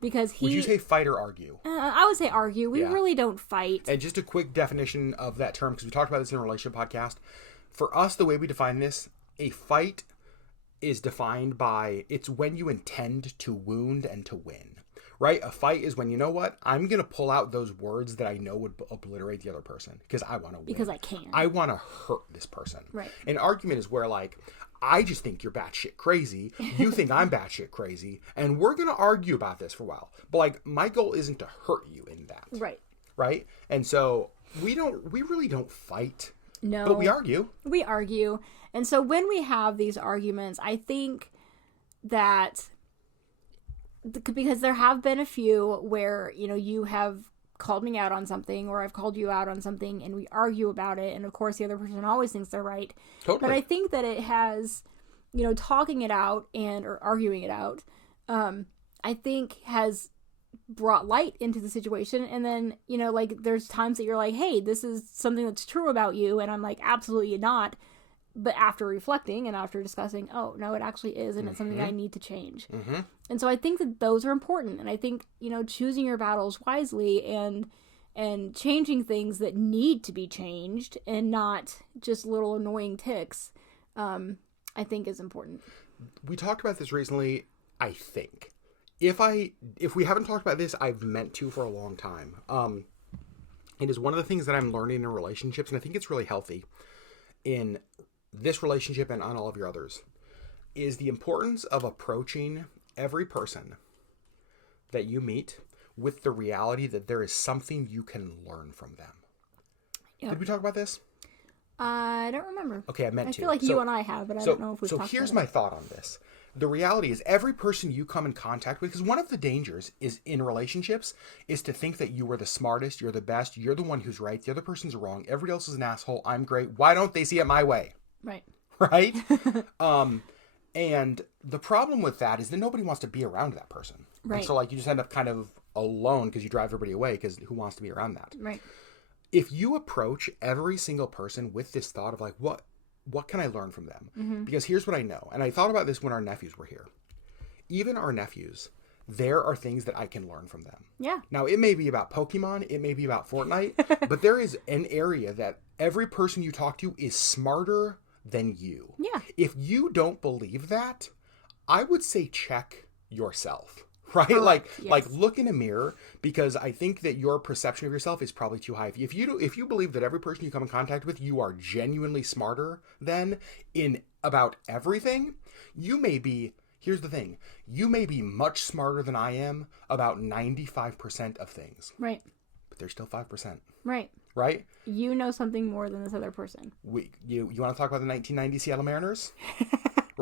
Because Would you say fight or argue? I would say argue. We really don't fight. And just a quick definition of that term, because we talked about this in a relationship podcast. For us, the way we define this, a fight is defined by, it's when you intend to wound and to win, right? A fight is when, you know what, I'm going to pull out those words that I know would obliterate the other person because I want to win. Because I can. I want to hurt this person. Right. An argument is where, like, I just think you're batshit crazy. You think I'm batshit crazy. And we're going to argue about this for a while. But, like, my goal isn't to hurt you in that. Right. Right? And so we really don't fight. No. But we argue. We argue. And so when we have these arguments, I think that because there have been a few where, you have called me out on something or I've called you out on something and we argue about it. And of course, the other person always thinks they're right. Totally. But I think that it has, talking it out or arguing it out, I think has brought light into the situation. And then, there's times that you're like, hey, this is something that's true about you. And I'm like, absolutely not. But after reflecting and after discussing, oh, no, it actually is. And it's something I need to change. Mm-hmm. And so I think that those are important. And I think, choosing your battles wisely and changing things that need to be changed and not just little annoying ticks, I think is important. We talked about this recently, I think. If we haven't talked about this, I've meant to for a long time. It is one of the things that I'm learning in relationships, and I think it's really healthy in this relationship and on all of your others, is the importance of approaching every person that you meet with the reality that there is something you can learn from them. Yep. Did we talk about this? I don't remember. Okay, I meant to. I feel like you and I have, but I don't know if we've talked about it. So here's my thought on this. The reality is every person you come in contact with, because one of the dangers is in relationships is to think that you are the smartest, you're the best, you're the one who's right, the other person's wrong, everybody else is an asshole, I'm great. Why don't they see it my way? Right. Right? And the problem with that is that nobody wants to be around that person. Right. And so you just end up kind of alone because you drive everybody away because who wants to be around that? Right. If you approach every single person with this thought of like, what can I learn from them? Mm-hmm. Because here's what I know. And I thought about this when our nephews were here. Even our nephews, there are things that I can learn from them. Yeah. Now, it may be about Pokemon. It may be about Fortnite. But there is an area that every person you talk to is smarter than you. Yeah. If you don't believe that, I would say check yourself. Right? Correct. Like look in a mirror, because I think that your perception of yourself is probably too high. If you believe that every person you come in contact with, you are genuinely smarter than in about everything, you may be, here's the thing, you may be much smarter than I am about 95% of things. Right. But there's still 5%. Right. Right? You know something more than this other person. You want to talk about the 1990 Seattle Mariners?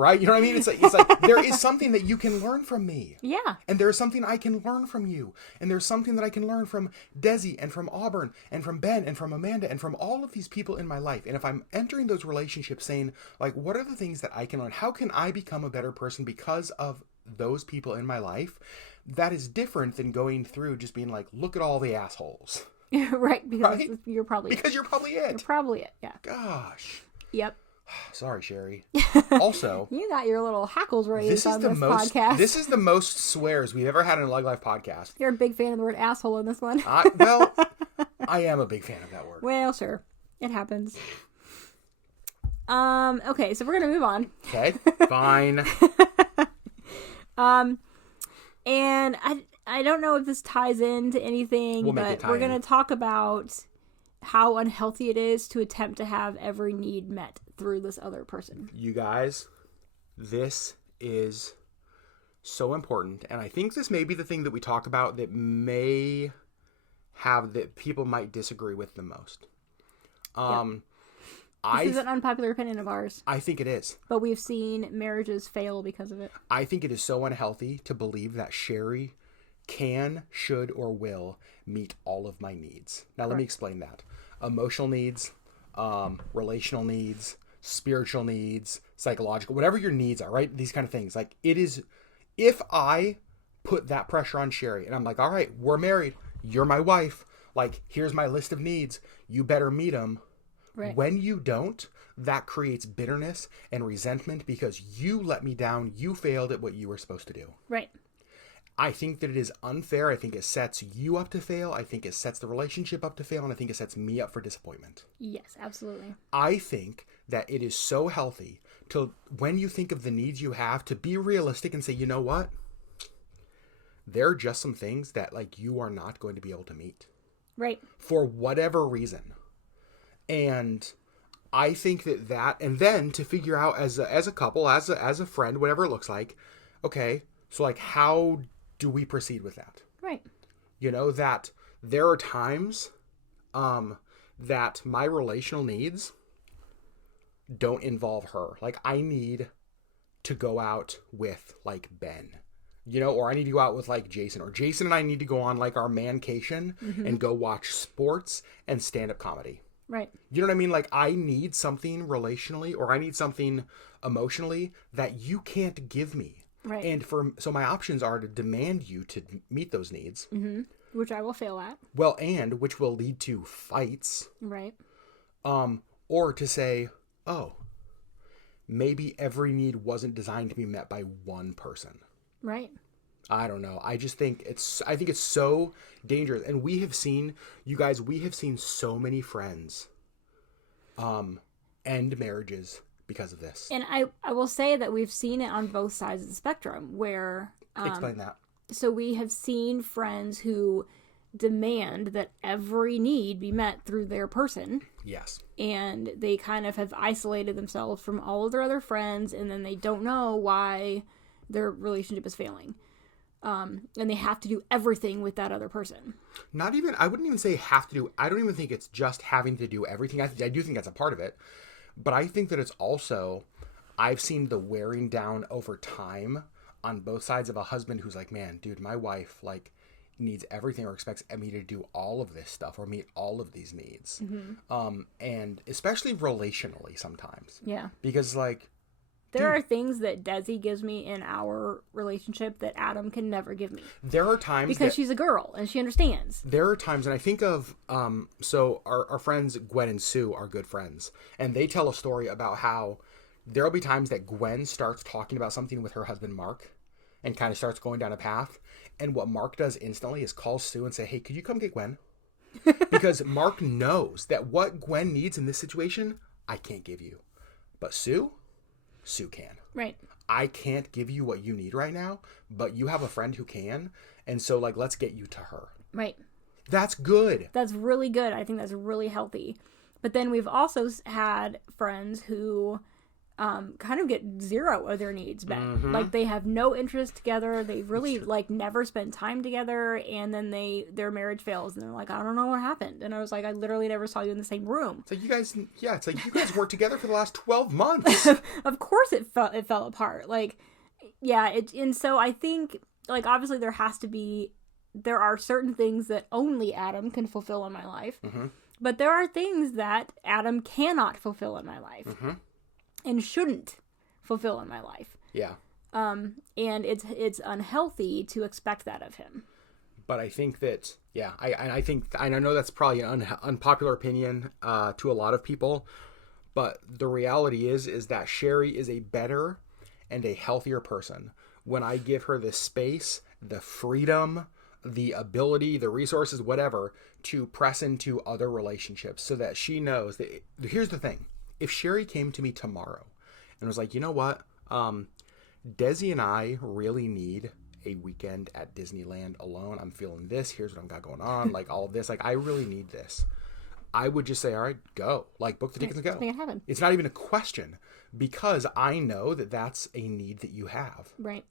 right? You know what I mean? It's like there is something that you can learn from me. Yeah. And there's something I can learn from you. And there's something that I can learn from Desi and from Auburn and from Ben and from Amanda and from all of these people in my life. And if I'm entering those relationships saying, like, what are the things that I can learn? How can I become a better person because of those people in my life? That is different than going through just being like, look at all the assholes. Right. Because Right? you're probably Because you're probably it. You're probably it. Yeah. Gosh. Yep. Sorry, Sherry. Also, You got your little hackles raised on this podcast. This is the most swears we've ever had in a LeggLife podcast. You're a big fan of the word asshole in this one. Well, I am a big fan of that word. Well, sure. It happens. Okay, so we're gonna move on. Okay, fine. And I don't know if this ties into anything, We'll make it but tie we're in. gonna talk about how unhealthy it is to attempt to have every need met through this other person. You guys, this is so important, and I think this may be the thing that we talk about that may have that people might disagree with the most. This is an unpopular opinion of ours, I think it is. but we've seen marriages fail because of it. I think it is so unhealthy to believe that Sherry can, should, or will meet all of my needs. Now, let me explain that. Emotional needs, relational needs, spiritual needs, psychological, whatever your needs are, right? These kind of things. Like, it is, if I put that pressure on Sherry and I'm like, all right, we're married, you're my wife, like, here's my list of needs, you better meet them. Right. When you don't, that creates bitterness and resentment because you let me down, you failed at what you were supposed to do. Right. I think that it is unfair. I think it sets you up to fail. I think it sets the relationship up to fail. And I think it sets me up for disappointment. Yes, absolutely. I think that it is so healthy to, when you think of the needs you have, to be realistic and say, you know what? There are just some things that, like, you are not going to be able to meet. Right. For whatever reason. And I think that, and then to figure out as a couple, as a friend, whatever it looks like, okay, so, like, how do we proceed with that? Right. You know, that there are times that my relational needs don't involve her. Like, I need to go out with, like, Ben, you know, or I need to go out with, like, Jason, or Jason and I need to go on, like, our mancation and go watch sports and stand-up comedy. Right. You know what I mean? Like, I need something relationally, or I need something emotionally that you can't give me. Right. And so my options are to demand you to meet those needs. Mm-hmm. Which I will fail at. Well, and which will lead to fights. Right. Or to say, oh, maybe every need wasn't designed to be met by one person. Right. I don't know. I think it's so dangerous. And we have seen, you guys, so many friends end marriages because of this. And I will say that we've seen it on both sides of the spectrum where... Explain that. So we have seen friends who demand that every need be met through their person. Yes. And they kind of have isolated themselves from all of their other friends, and then they don't know why their relationship is failing. And they have to do everything with that other person. I wouldn't even say have to do, I don't even think it's just having to do everything. I do think that's a part of it. But I think that it's also, I've seen the wearing down over time on both sides of a husband who's like, man, dude, my wife, like, needs everything or expects me to do all of this stuff or meet all of these needs. Mm-hmm. And especially relationally sometimes. Yeah. Because, like, there are things that Desi gives me in our relationship that Adam can never give me. There are times because she's a girl and she understands. There are times, and I think of, so our friends Gwen and Sue are good friends, and they tell a story about how there'll be times that Gwen starts talking about something with her husband Mark and kind of starts going down a path, and what Mark does instantly is call Sue and say, hey, could you come get Gwen? Because Mark knows that what Gwen needs in this situation, I can't give you. But Sue can. Right. I can't give you what you need right now, but you have a friend who can, and so, like, let's get you to her. Right. That's good. That's really good. I think that's really healthy. But then we've also had friends who kind of get zero of their needs met. Like, they have no interest together. They really, like, never spend time together. And then their marriage fails. And they're like, I don't know what happened. And I was like, I literally never saw you in the same room. It's like you guys worked together for the last 12 months. Of course it fell apart. Like, yeah. And so I think, like, obviously there are certain things that only Adam can fulfill in my life. But there are things that Adam cannot fulfill in my life. And shouldn't fulfill in my life. Yeah. And it's unhealthy to expect that of him. But I think that, yeah, I know that's probably an unpopular opinion to a lot of people, but the reality is that Sherry is a better and a healthier person when I give her the space, the freedom, the ability, the resources, whatever, to press into other relationships so that she knows that, here's the thing. If Sherry came to me tomorrow and was like, you know what, Desi and I really need a weekend at Disneyland alone. I'm feeling this. Here's what I've got going on. Like, all of this. Like, I really need this. I would just say, all right, go. Like, book the tickets and go. Make it happen. It's not even a question because I know that that's a need that you have. Right.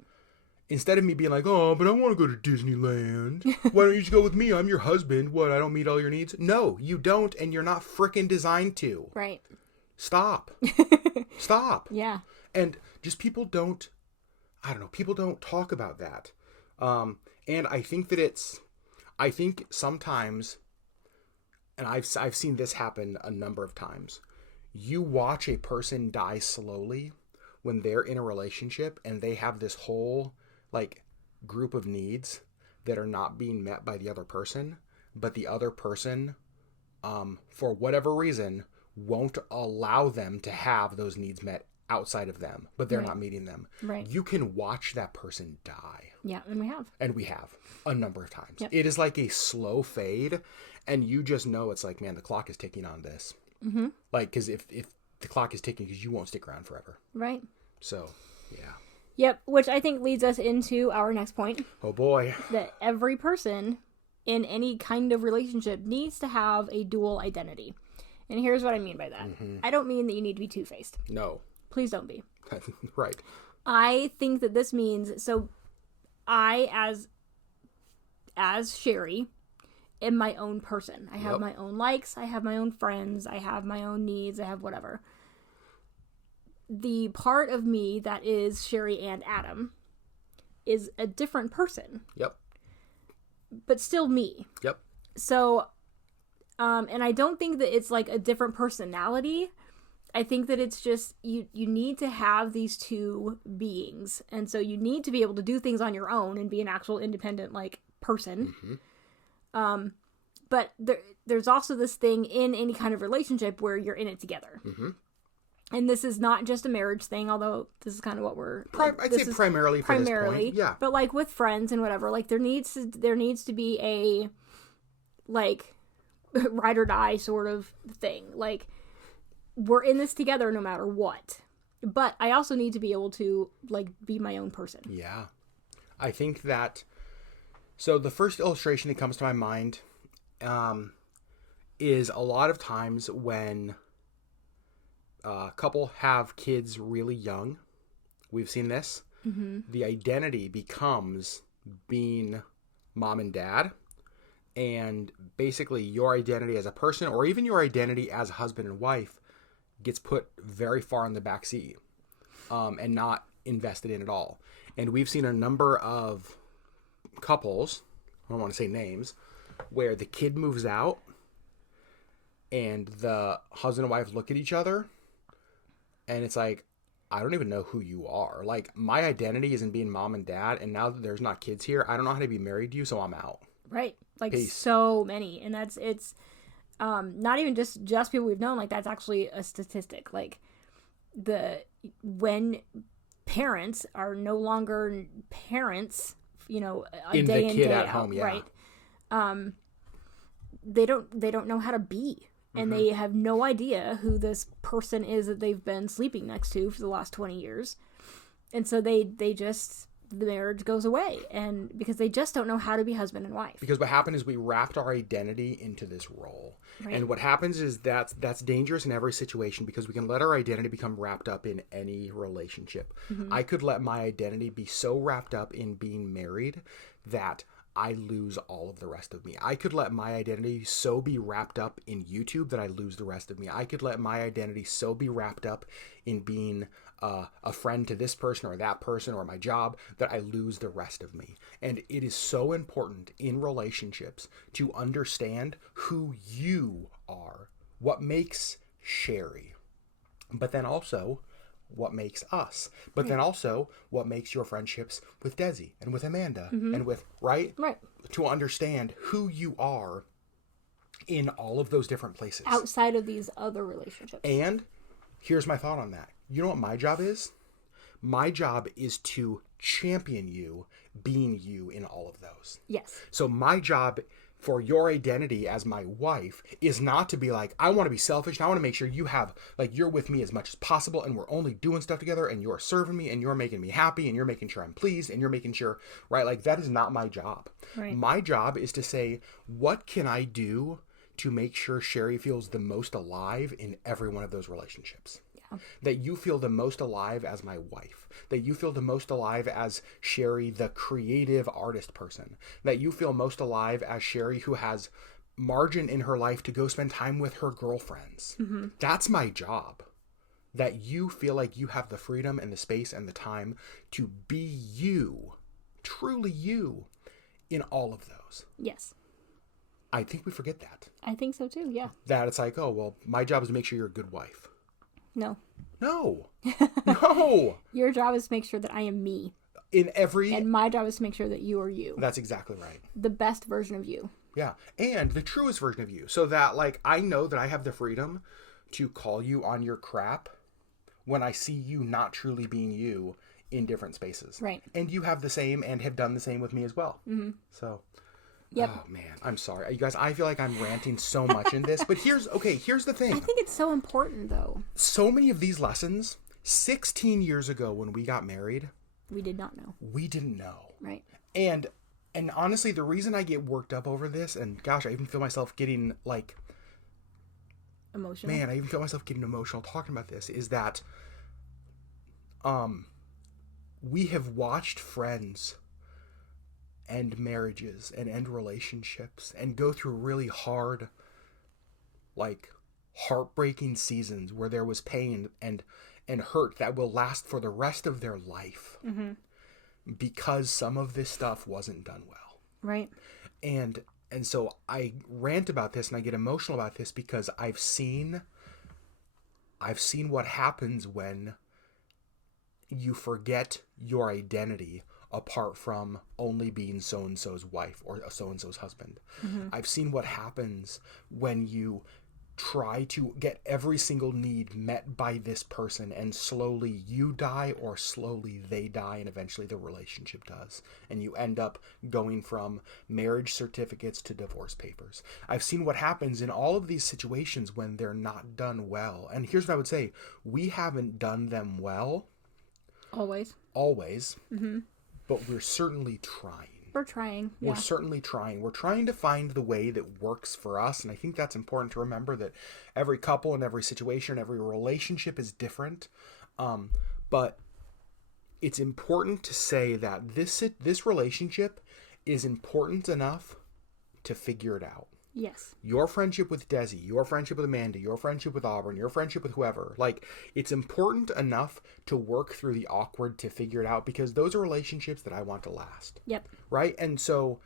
Instead of me being like, oh, but I want to go to Disneyland. Why don't you just go with me? I'm your husband. What, I don't meet all your needs? No, you don't, and you're not frickin' designed to. Right. Stop. Stop. Yeah. And just people don't talk about that. And I think that I think sometimes, and I've seen this happen a number of times, you watch a person die slowly when they're in a relationship and they have this whole, like, group of needs that are not being met by the other person, but the other person, for whatever reason, won't allow them to have those needs met outside of them, but they're not meeting them. Right. You can watch that person die. Yeah, and we have. And we have a number of times. Yep. It is like a slow fade, and you just know it's like, man, the clock is ticking on this. Like, because if the clock is ticking, because you won't stick around forever. Right. So, yeah. Yep, which I think leads us into our next point. Oh, boy. That every person in any kind of relationship needs to have a dual identity. And here's what I mean by that. I don't mean that you need to be two-faced. No. Please don't be. Right. I think that this means, so I, as Sherry, am my own person. I have my own likes, I have my own friends, I have my own needs, I have whatever. The part of me that is Sherry and Adam is a different person. Yep. But still me. Yep. So, and I don't think that it's like a different personality. I think that it's just, you need to have these two beings. And so you need to be able to do things on your own and be an actual independent, like, person. But there's also this thing in any kind of relationship where you're in it together. And this is not just a marriage thing, although this is kind of what we're... I'd say primarily for this point. Yeah. But, like, with friends and whatever, like, there needs to be a, like, ride or die sort of thing. Like, we're in this together no matter what. But I also need to be able to, like, be my own person. Yeah. I think that... So the first illustration that comes to my mind is a lot of times when a couple have kids really young. We've seen this. The identity becomes being mom and dad. And basically your identity as a person, or even your identity as a husband and wife, gets put very far in the back seat and not invested in at all. And we've seen a number of couples, I don't want to say names, where the kid moves out and the husband and wife look at each other and it's like, I don't even know who you are. Like, my identity is in being mom and dad, and now that there's not kids here, I don't know how to be married to you, so I'm out. Right. Like, Peace. So many. And it's not even just people we've known. Like, that's actually a statistic. Like, when parents are no longer parents, you know, a in day the in, kid day at out, home, yeah. Right? They don't know how to be. And they have no idea who this person is that they've been sleeping next to for the last 20 years. And so they just the marriage goes away, and because they just don't know how to be husband and wife. Because what happened is we wrapped our identity into this role. Right. And what happens is that's dangerous in every situation, because we can let our identity become wrapped up in any relationship. I could let my identity be so wrapped up in being married that I lose all of the rest of me. I could let my identity so be wrapped up in YouTube that I lose the rest of me. I could let my identity so be wrapped up in being a friend to this person or that person or my job that I lose the rest of me. And it is so important in relationships to understand who you are, what makes Sherry, but then also what makes us, but then also what makes your friendships with Desi and with Amanda and with, right? To understand who you are in all of those different places. Outside of these other relationships. And here's my thought on that. You know what my job is? My job is to champion you being you in all of those. Yes. So my job for your identity as my wife is not to be like, I want to be selfish and I want to make sure you have, like, you're with me as much as possible and we're only doing stuff together and you're serving me and you're making me happy and you're making sure I'm pleased and you're making sure, right? Like, that is not my job. Right. My job is to say, what can I do to make sure Sherry feels the most alive in every one of those relationships? That you feel the most alive as my wife, that you feel the most alive as Sherry, the creative artist person, that you feel most alive as Sherry, who has margin in her life to go spend time with her girlfriends. That's my job. That you feel like you have the freedom and the space and the time to be you, truly you, in all of those. Yes. I think we forget that. I think so too, yeah. That it's like, oh, well, my job is to make sure you're a good wife. No. No. Your job is to make sure that I am me. And my job is to make sure that you are you. That's exactly right. The best version of you. Yeah. And the truest version of you. So that, like, I know that I have the freedom to call you on your crap when I see you not truly being you in different spaces. Right. And you have the same and have done the same with me as well. So... Yep. Oh, man. I'm sorry. You guys, I feel like I'm ranting so much in this. But here's the thing. I think it's so important, though. So many of these lessons, 16 years ago when we got married... We did not know. We didn't know. Right. And honestly, the reason I get worked up over this, and gosh, I even feel myself getting, like... Emotional? Man, I even feel myself getting emotional talking about this, is that... we have watched friends... end marriages and end relationships and go through really hard, like, heartbreaking seasons where there was pain and hurt that will last for the rest of their life because some of this stuff wasn't done well. Right. And so I rant about this and I get emotional about this because I've seen what happens when you forget your identity apart from only being so-and-so's wife or so-and-so's husband. I've seen what happens when you try to get every single need met by this person and slowly you die or slowly they die and eventually the relationship does. And you end up going from marriage certificates to divorce papers. I've seen what happens in all of these situations when they're not done well. And here's what I would say. We haven't done them well. Always. But we're certainly trying. We're trying. We're certainly trying. We're trying to find the way that works for us. And I think that's important to remember, that every couple and every situation, every relationship is different. But it's important to say that this relationship is important enough to figure it out. Yes. Your friendship with Desi, your friendship with Amanda, your friendship with Auburn, your friendship with whoever. Like, it's important enough to work through the awkward to figure it out, because those are relationships that I want to last. Yep. Right? And so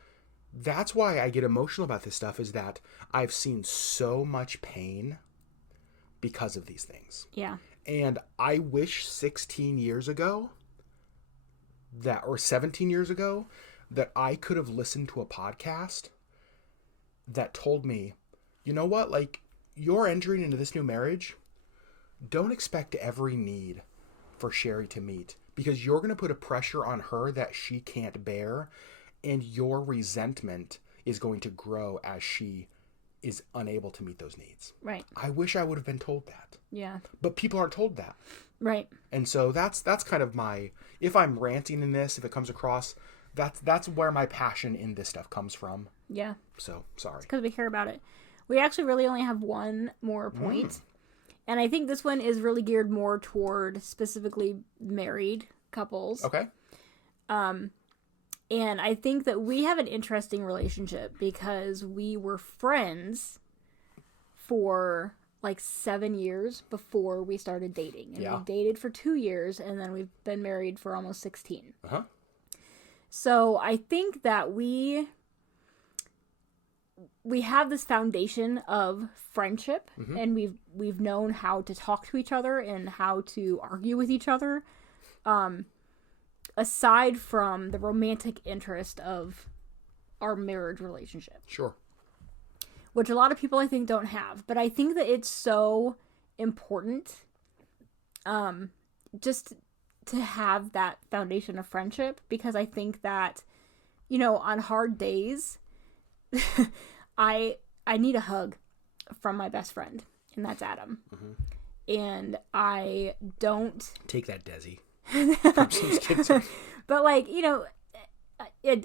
that's why I get emotional about this stuff, is that I've seen so much pain because of these things. Yeah. And I wish 16 years ago or 17 years ago that I could have listened to a podcast that told me, you know what, like, you're entering into this new marriage, don't expect every need for Sherry to meet, because you're going to put a pressure on her that she can't bear, and your resentment is going to grow as she is unable to meet those needs. Right. I wish I would have been told that. Yeah. But people aren't told that. Right. And so that's kind of my, if I'm ranting in this, if it comes across, that's where my passion in this stuff comes from. Yeah. So, sorry. Because we care about it. We actually really only have one more point. And I think this one is really geared more toward specifically married couples. Okay. And I think that we have an interesting relationship because we were friends for like 7 years before we started dating. And we dated for 2 years, and then we've been married for almost 16. Uh-huh. So I think that we have this foundation of friendship, and we've known how to talk to each other and how to argue with each other. Aside from the romantic interest of our marriage relationship. Sure. Which a lot of people, I think, don't have. But I think that it's so important just to have that foundation of friendship. Because I think that, you know, on hard days, I need a hug from my best friend. And that's Adam. And I don't... Take that, Desi. But like, you know,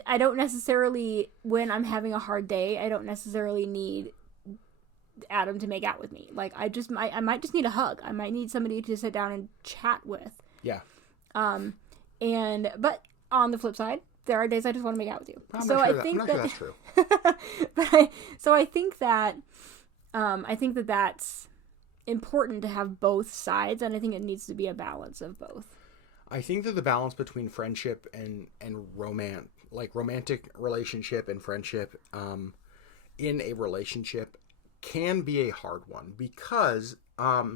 I don't necessarily, when I'm having a hard day, I don't necessarily need Adam to make out with me. Like, I might just need a hug. I might need somebody to sit down and chat with. Yeah. But on the flip side, there are days I just want to make out with you. I'm not sure that's true. I think that that's important to have both sides, and I think it needs to be a balance of both. I think that the balance between friendship and romance, like romantic relationship and friendship, in a relationship can be a hard one because, a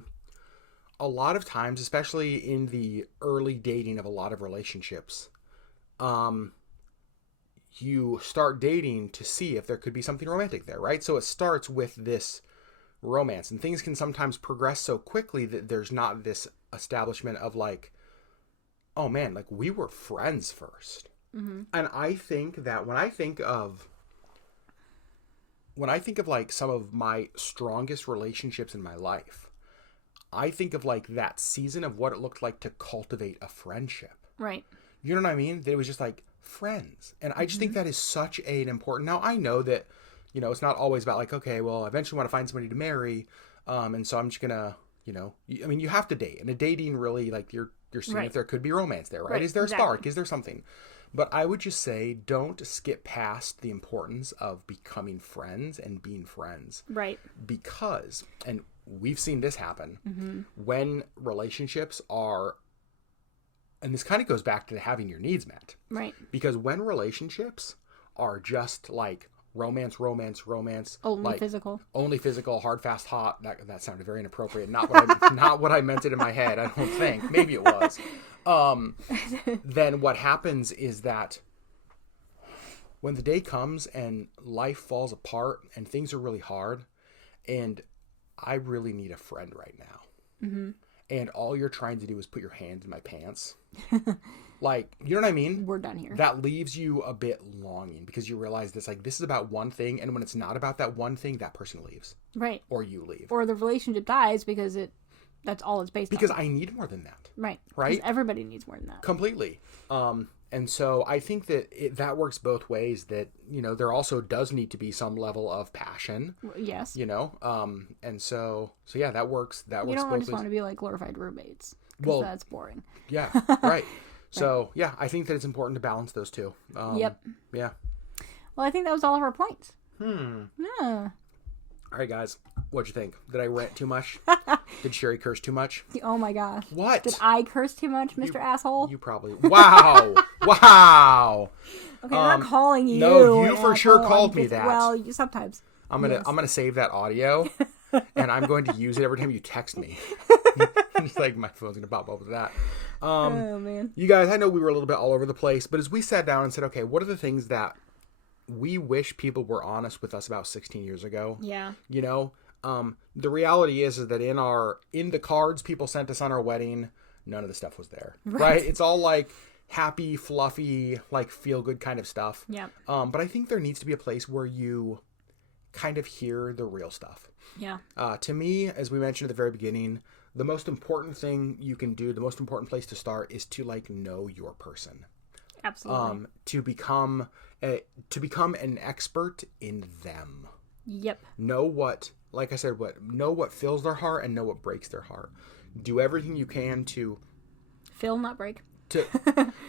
lot of times, especially in the early dating of a lot of relationships, you start dating to see if there could be something romantic there, right? So it starts with this romance, and things can sometimes progress so quickly that there's not this establishment of like, oh man, like we were friends first. And I think that when I think of like some of my strongest relationships in my life, I think of like that season of what it looked like to cultivate a friendship. Right. You know what I mean? That it was just like friends. And I just think that is such an important, now I know that, you know, it's not always about like, okay, well, I eventually want to find somebody to marry. And so I'm just gonna, you know, I mean, you have to date, and a dating really like you're seeing if there could be romance there, right? Is there a spark? Is there something? But I would just say, don't skip past the importance of becoming friends and being friends. Right. Because, and we've seen this happen, when relationships are, and this kind of goes back to having your needs met. Right. Because when relationships are just like romance, only like physical, hard, fast, hot. That sounded very inappropriate. Not what I meant it in my head. I don't think. Maybe it was. Then what happens is that when the day comes and life falls apart and things are really hard, and I really need a friend right now, and all you're trying to do is put your hand in my pants. Like, you know what I mean? We're done here. That leaves you a bit longing because you realize this, like, this is about one thing. And when it's not about that one thing, that person leaves. Right. Or you leave. Or the relationship dies because that's all it's based on. Because I need more than that. Right. Right. Because everybody needs more than that. Completely. And so I think that that works both ways, that, you know, there also does need to be some level of passion. Yes. You know? And so yeah, that works. That works both ways. You don't just want to be like glorified roommates. Because that's boring. Yeah. Right. So, yeah, I think that it's important to balance those two. Yep. Yeah. Well, I think that was all of our points. Yeah. All right, guys. What'd you think? Did I rant too much? Did Sherry curse too much? Oh, my gosh. What? Did I curse too much, Mr. Asshole? You probably... Wow. Wow. Okay, I'm not calling you. No, you for sure called me that. Well, sometimes. I'm gonna save that audio, and I'm going to use it every time you text me. It's like my phone's gonna pop up with that. Oh man. You guys, I know we were a little bit all over the place, but as we sat down and said, okay, what are the things that we wish people were honest with us about 16 years ago? Yeah. You know, the reality is that in the cards people sent us on our wedding, none of the stuff was there. Right? It's all like happy, fluffy, like feel good kind of stuff. Yeah. But I think there needs to be a place where you kind of hear the real stuff. Yeah. To me, as we mentioned at the very beginning, the most important thing you can do, the most important place to start is to like know your person. Absolutely. To become an expert in them. Yep. Know what, like I said, know what fills their heart and know what breaks their heart. Do everything you can to fill, not break.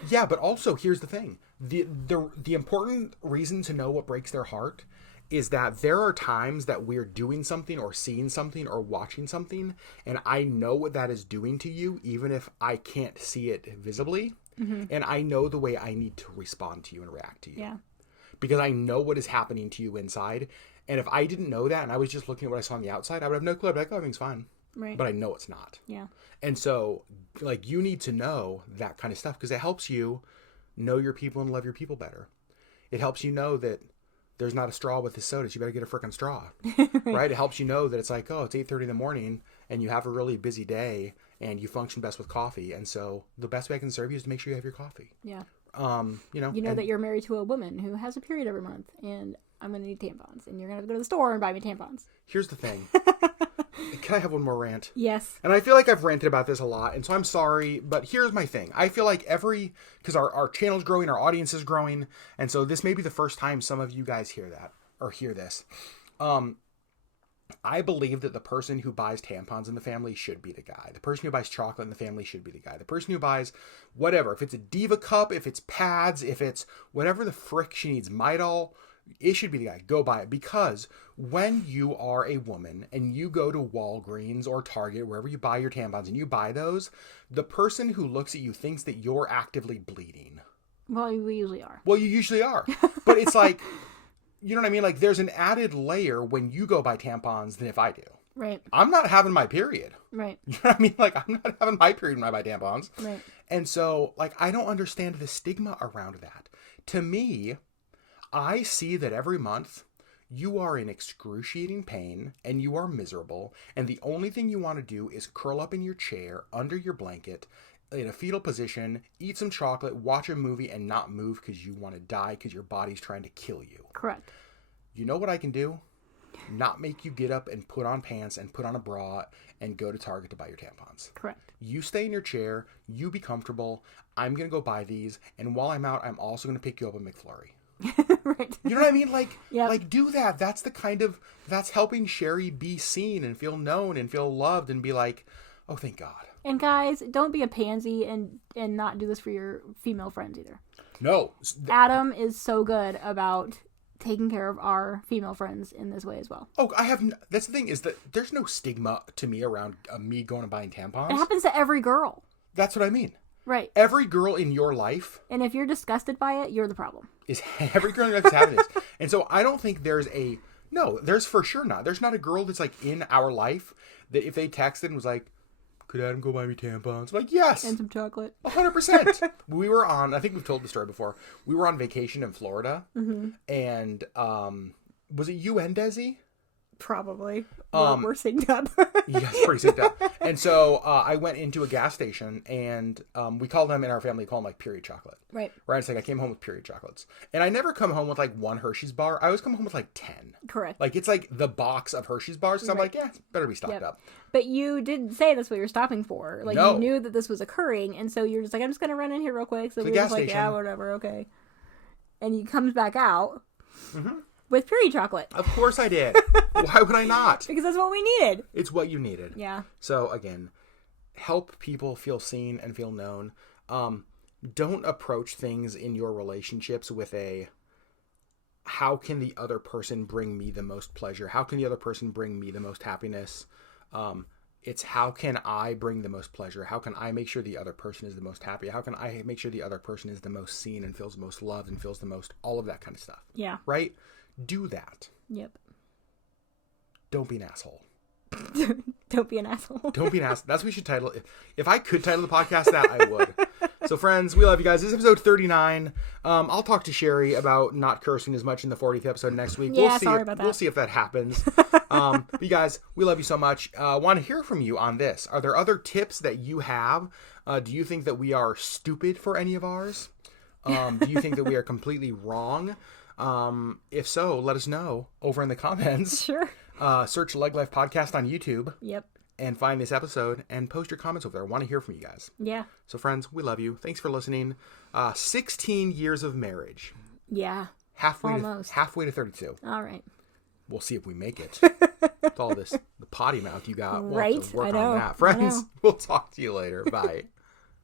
Yeah, but also here's the thing. The important reason to know what breaks their heart is that there are times that we're doing something or seeing something or watching something, and I know what that is doing to you, even if I can't see it visibly, and I know the way I need to respond to you and react to you. Yeah. Because I know what is happening to you inside, and if I didn't know that and I was just looking at what I saw on the outside, I would have no clue. I'd be like, oh, everything's fine. Right. But I know it's not. Yeah. And so, like, you need to know that kind of stuff because it helps you know your people and love your people better. It helps you know that there's not a straw with the soda. So you better get a frickin' straw, right? It helps you know that it's like, oh, it's 8:30 in the morning and you have a really busy day and you function best with coffee. And so the best way I can serve you is to make sure you have your coffee. Yeah. You know that you're married to a woman who has a period every month and I'm going to need tampons and you're going to go to the store and buy me tampons. Here's the thing. Can I have one more rant? Yes. And I feel like I've ranted about this a lot, and so I'm sorry, but here's my thing. I feel like because our channel's growing, our audience is growing, and so this may be the first time some of you guys hear that, or hear this. I believe that the person who buys tampons in the family should be the guy. The person who buys chocolate in the family should be the guy. The person who buys whatever, if it's a Diva cup, if it's pads, if it's whatever the frick she needs, Midol, it should be the guy. Go buy it. Because when you are a woman and you go to Walgreens or Target, wherever you buy your tampons, and you buy those, the person who looks at you thinks that you're actively bleeding. Well, we usually are. Well, you usually are. But it's like, you know what I mean? Like, there's an added layer when you go buy tampons than if I do. Right. I'm not having my period. Right. You know what I mean? Like, I'm not having my period when I buy tampons. Right. And so, like, I don't understand the stigma around that. To me, I see that every month you are in excruciating pain and you are miserable, and the only thing you want to do is curl up in your chair under your blanket in a fetal position, eat some chocolate, watch a movie, and not move because you want to die because your body's trying to kill you. Correct. You know what I can do? Not make you get up and put on pants and put on a bra and go to Target to buy your tampons. Correct. You stay in your chair, you be comfortable, I'm going to go buy these, and while I'm out, I'm also going to pick you up a McFlurry. Right. You know what I mean? Like, yep. Like do that. That's helping Sherry be seen and feel known and feel loved and be like, oh, thank God. And guys, don't be a pansy and not do this for your female friends either. No. Adam is so good about taking care of our female friends in this way as well. Oh, that's the thing is that there's no stigma to me around me going and buying tampons. It happens to every girl. That's what I mean. Right. Every girl in your life. And if you're disgusted by it, you're the problem. Every girl in your life is having this. And so I don't think there's for sure not. There's not a girl that's like in our life that if they texted and was like, could Adam go buy me tampons? I'm like, yes. And some chocolate. 100%. We were on, I think we've told the story before. We were on vacation in Florida. Mm-hmm. And was it you and Desi? Probably. We're synced up. Yes, pretty synced up. And so I went into a gas station and we call them in our family, call them like period chocolate. Right. Right. It's like I came home with period chocolates. And I never come home with like one Hershey's bar. I always come home with like 10. Correct. Like it's like the box of Hershey's bars. So I'm like, yeah, better be stocked up. But you didn't say that's what you were stopping for. Like No. You knew that this was occurring. And so you're just like, I'm just going to run in here real quick. So we were just like, yeah, whatever. Okay. And he comes back out. Mm-hmm. With period chocolate. Of course I did. Why would I not? Because that's what we needed. It's what you needed. Yeah. So again, help people feel seen and feel known. Don't approach things in your relationships with how can the other person bring me the most pleasure? How can the other person bring me the most happiness? It's how can I bring the most pleasure? How can I make sure the other person is the most happy? How can I make sure the other person is the most seen and feels the most loved and feels the most, all of that kind of stuff. Yeah. Right? Do that. Yep. Don't be an asshole. Don't be an asshole. Don't be an asshole. That's what we should title it. If I could title the podcast that, I would. So friends, we love you guys. This is episode 39. I'll talk to Sherry about not cursing as much in the 40th episode next week. Yeah, sorry about that. We'll see if that happens. But you guys, we love you so much. Want to hear from you on this. Are there other tips that you have? Do you think that we are stupid for any of ours? Do you think that we are completely wrong? If so, let us know over in the comments. Sure. Search LeggLife Podcast on YouTube. Yep. And find this episode and post your comments over there. I want to hear from you guys. Yeah. So friends, we love you. Thanks for listening. 16 years of marriage. Yeah. Halfway Almost. to 32. All right. We'll see if we make it. With all this, the potty mouth you got. We'll Right? have to work I know. on that. Friends, we'll talk to you later. Bye.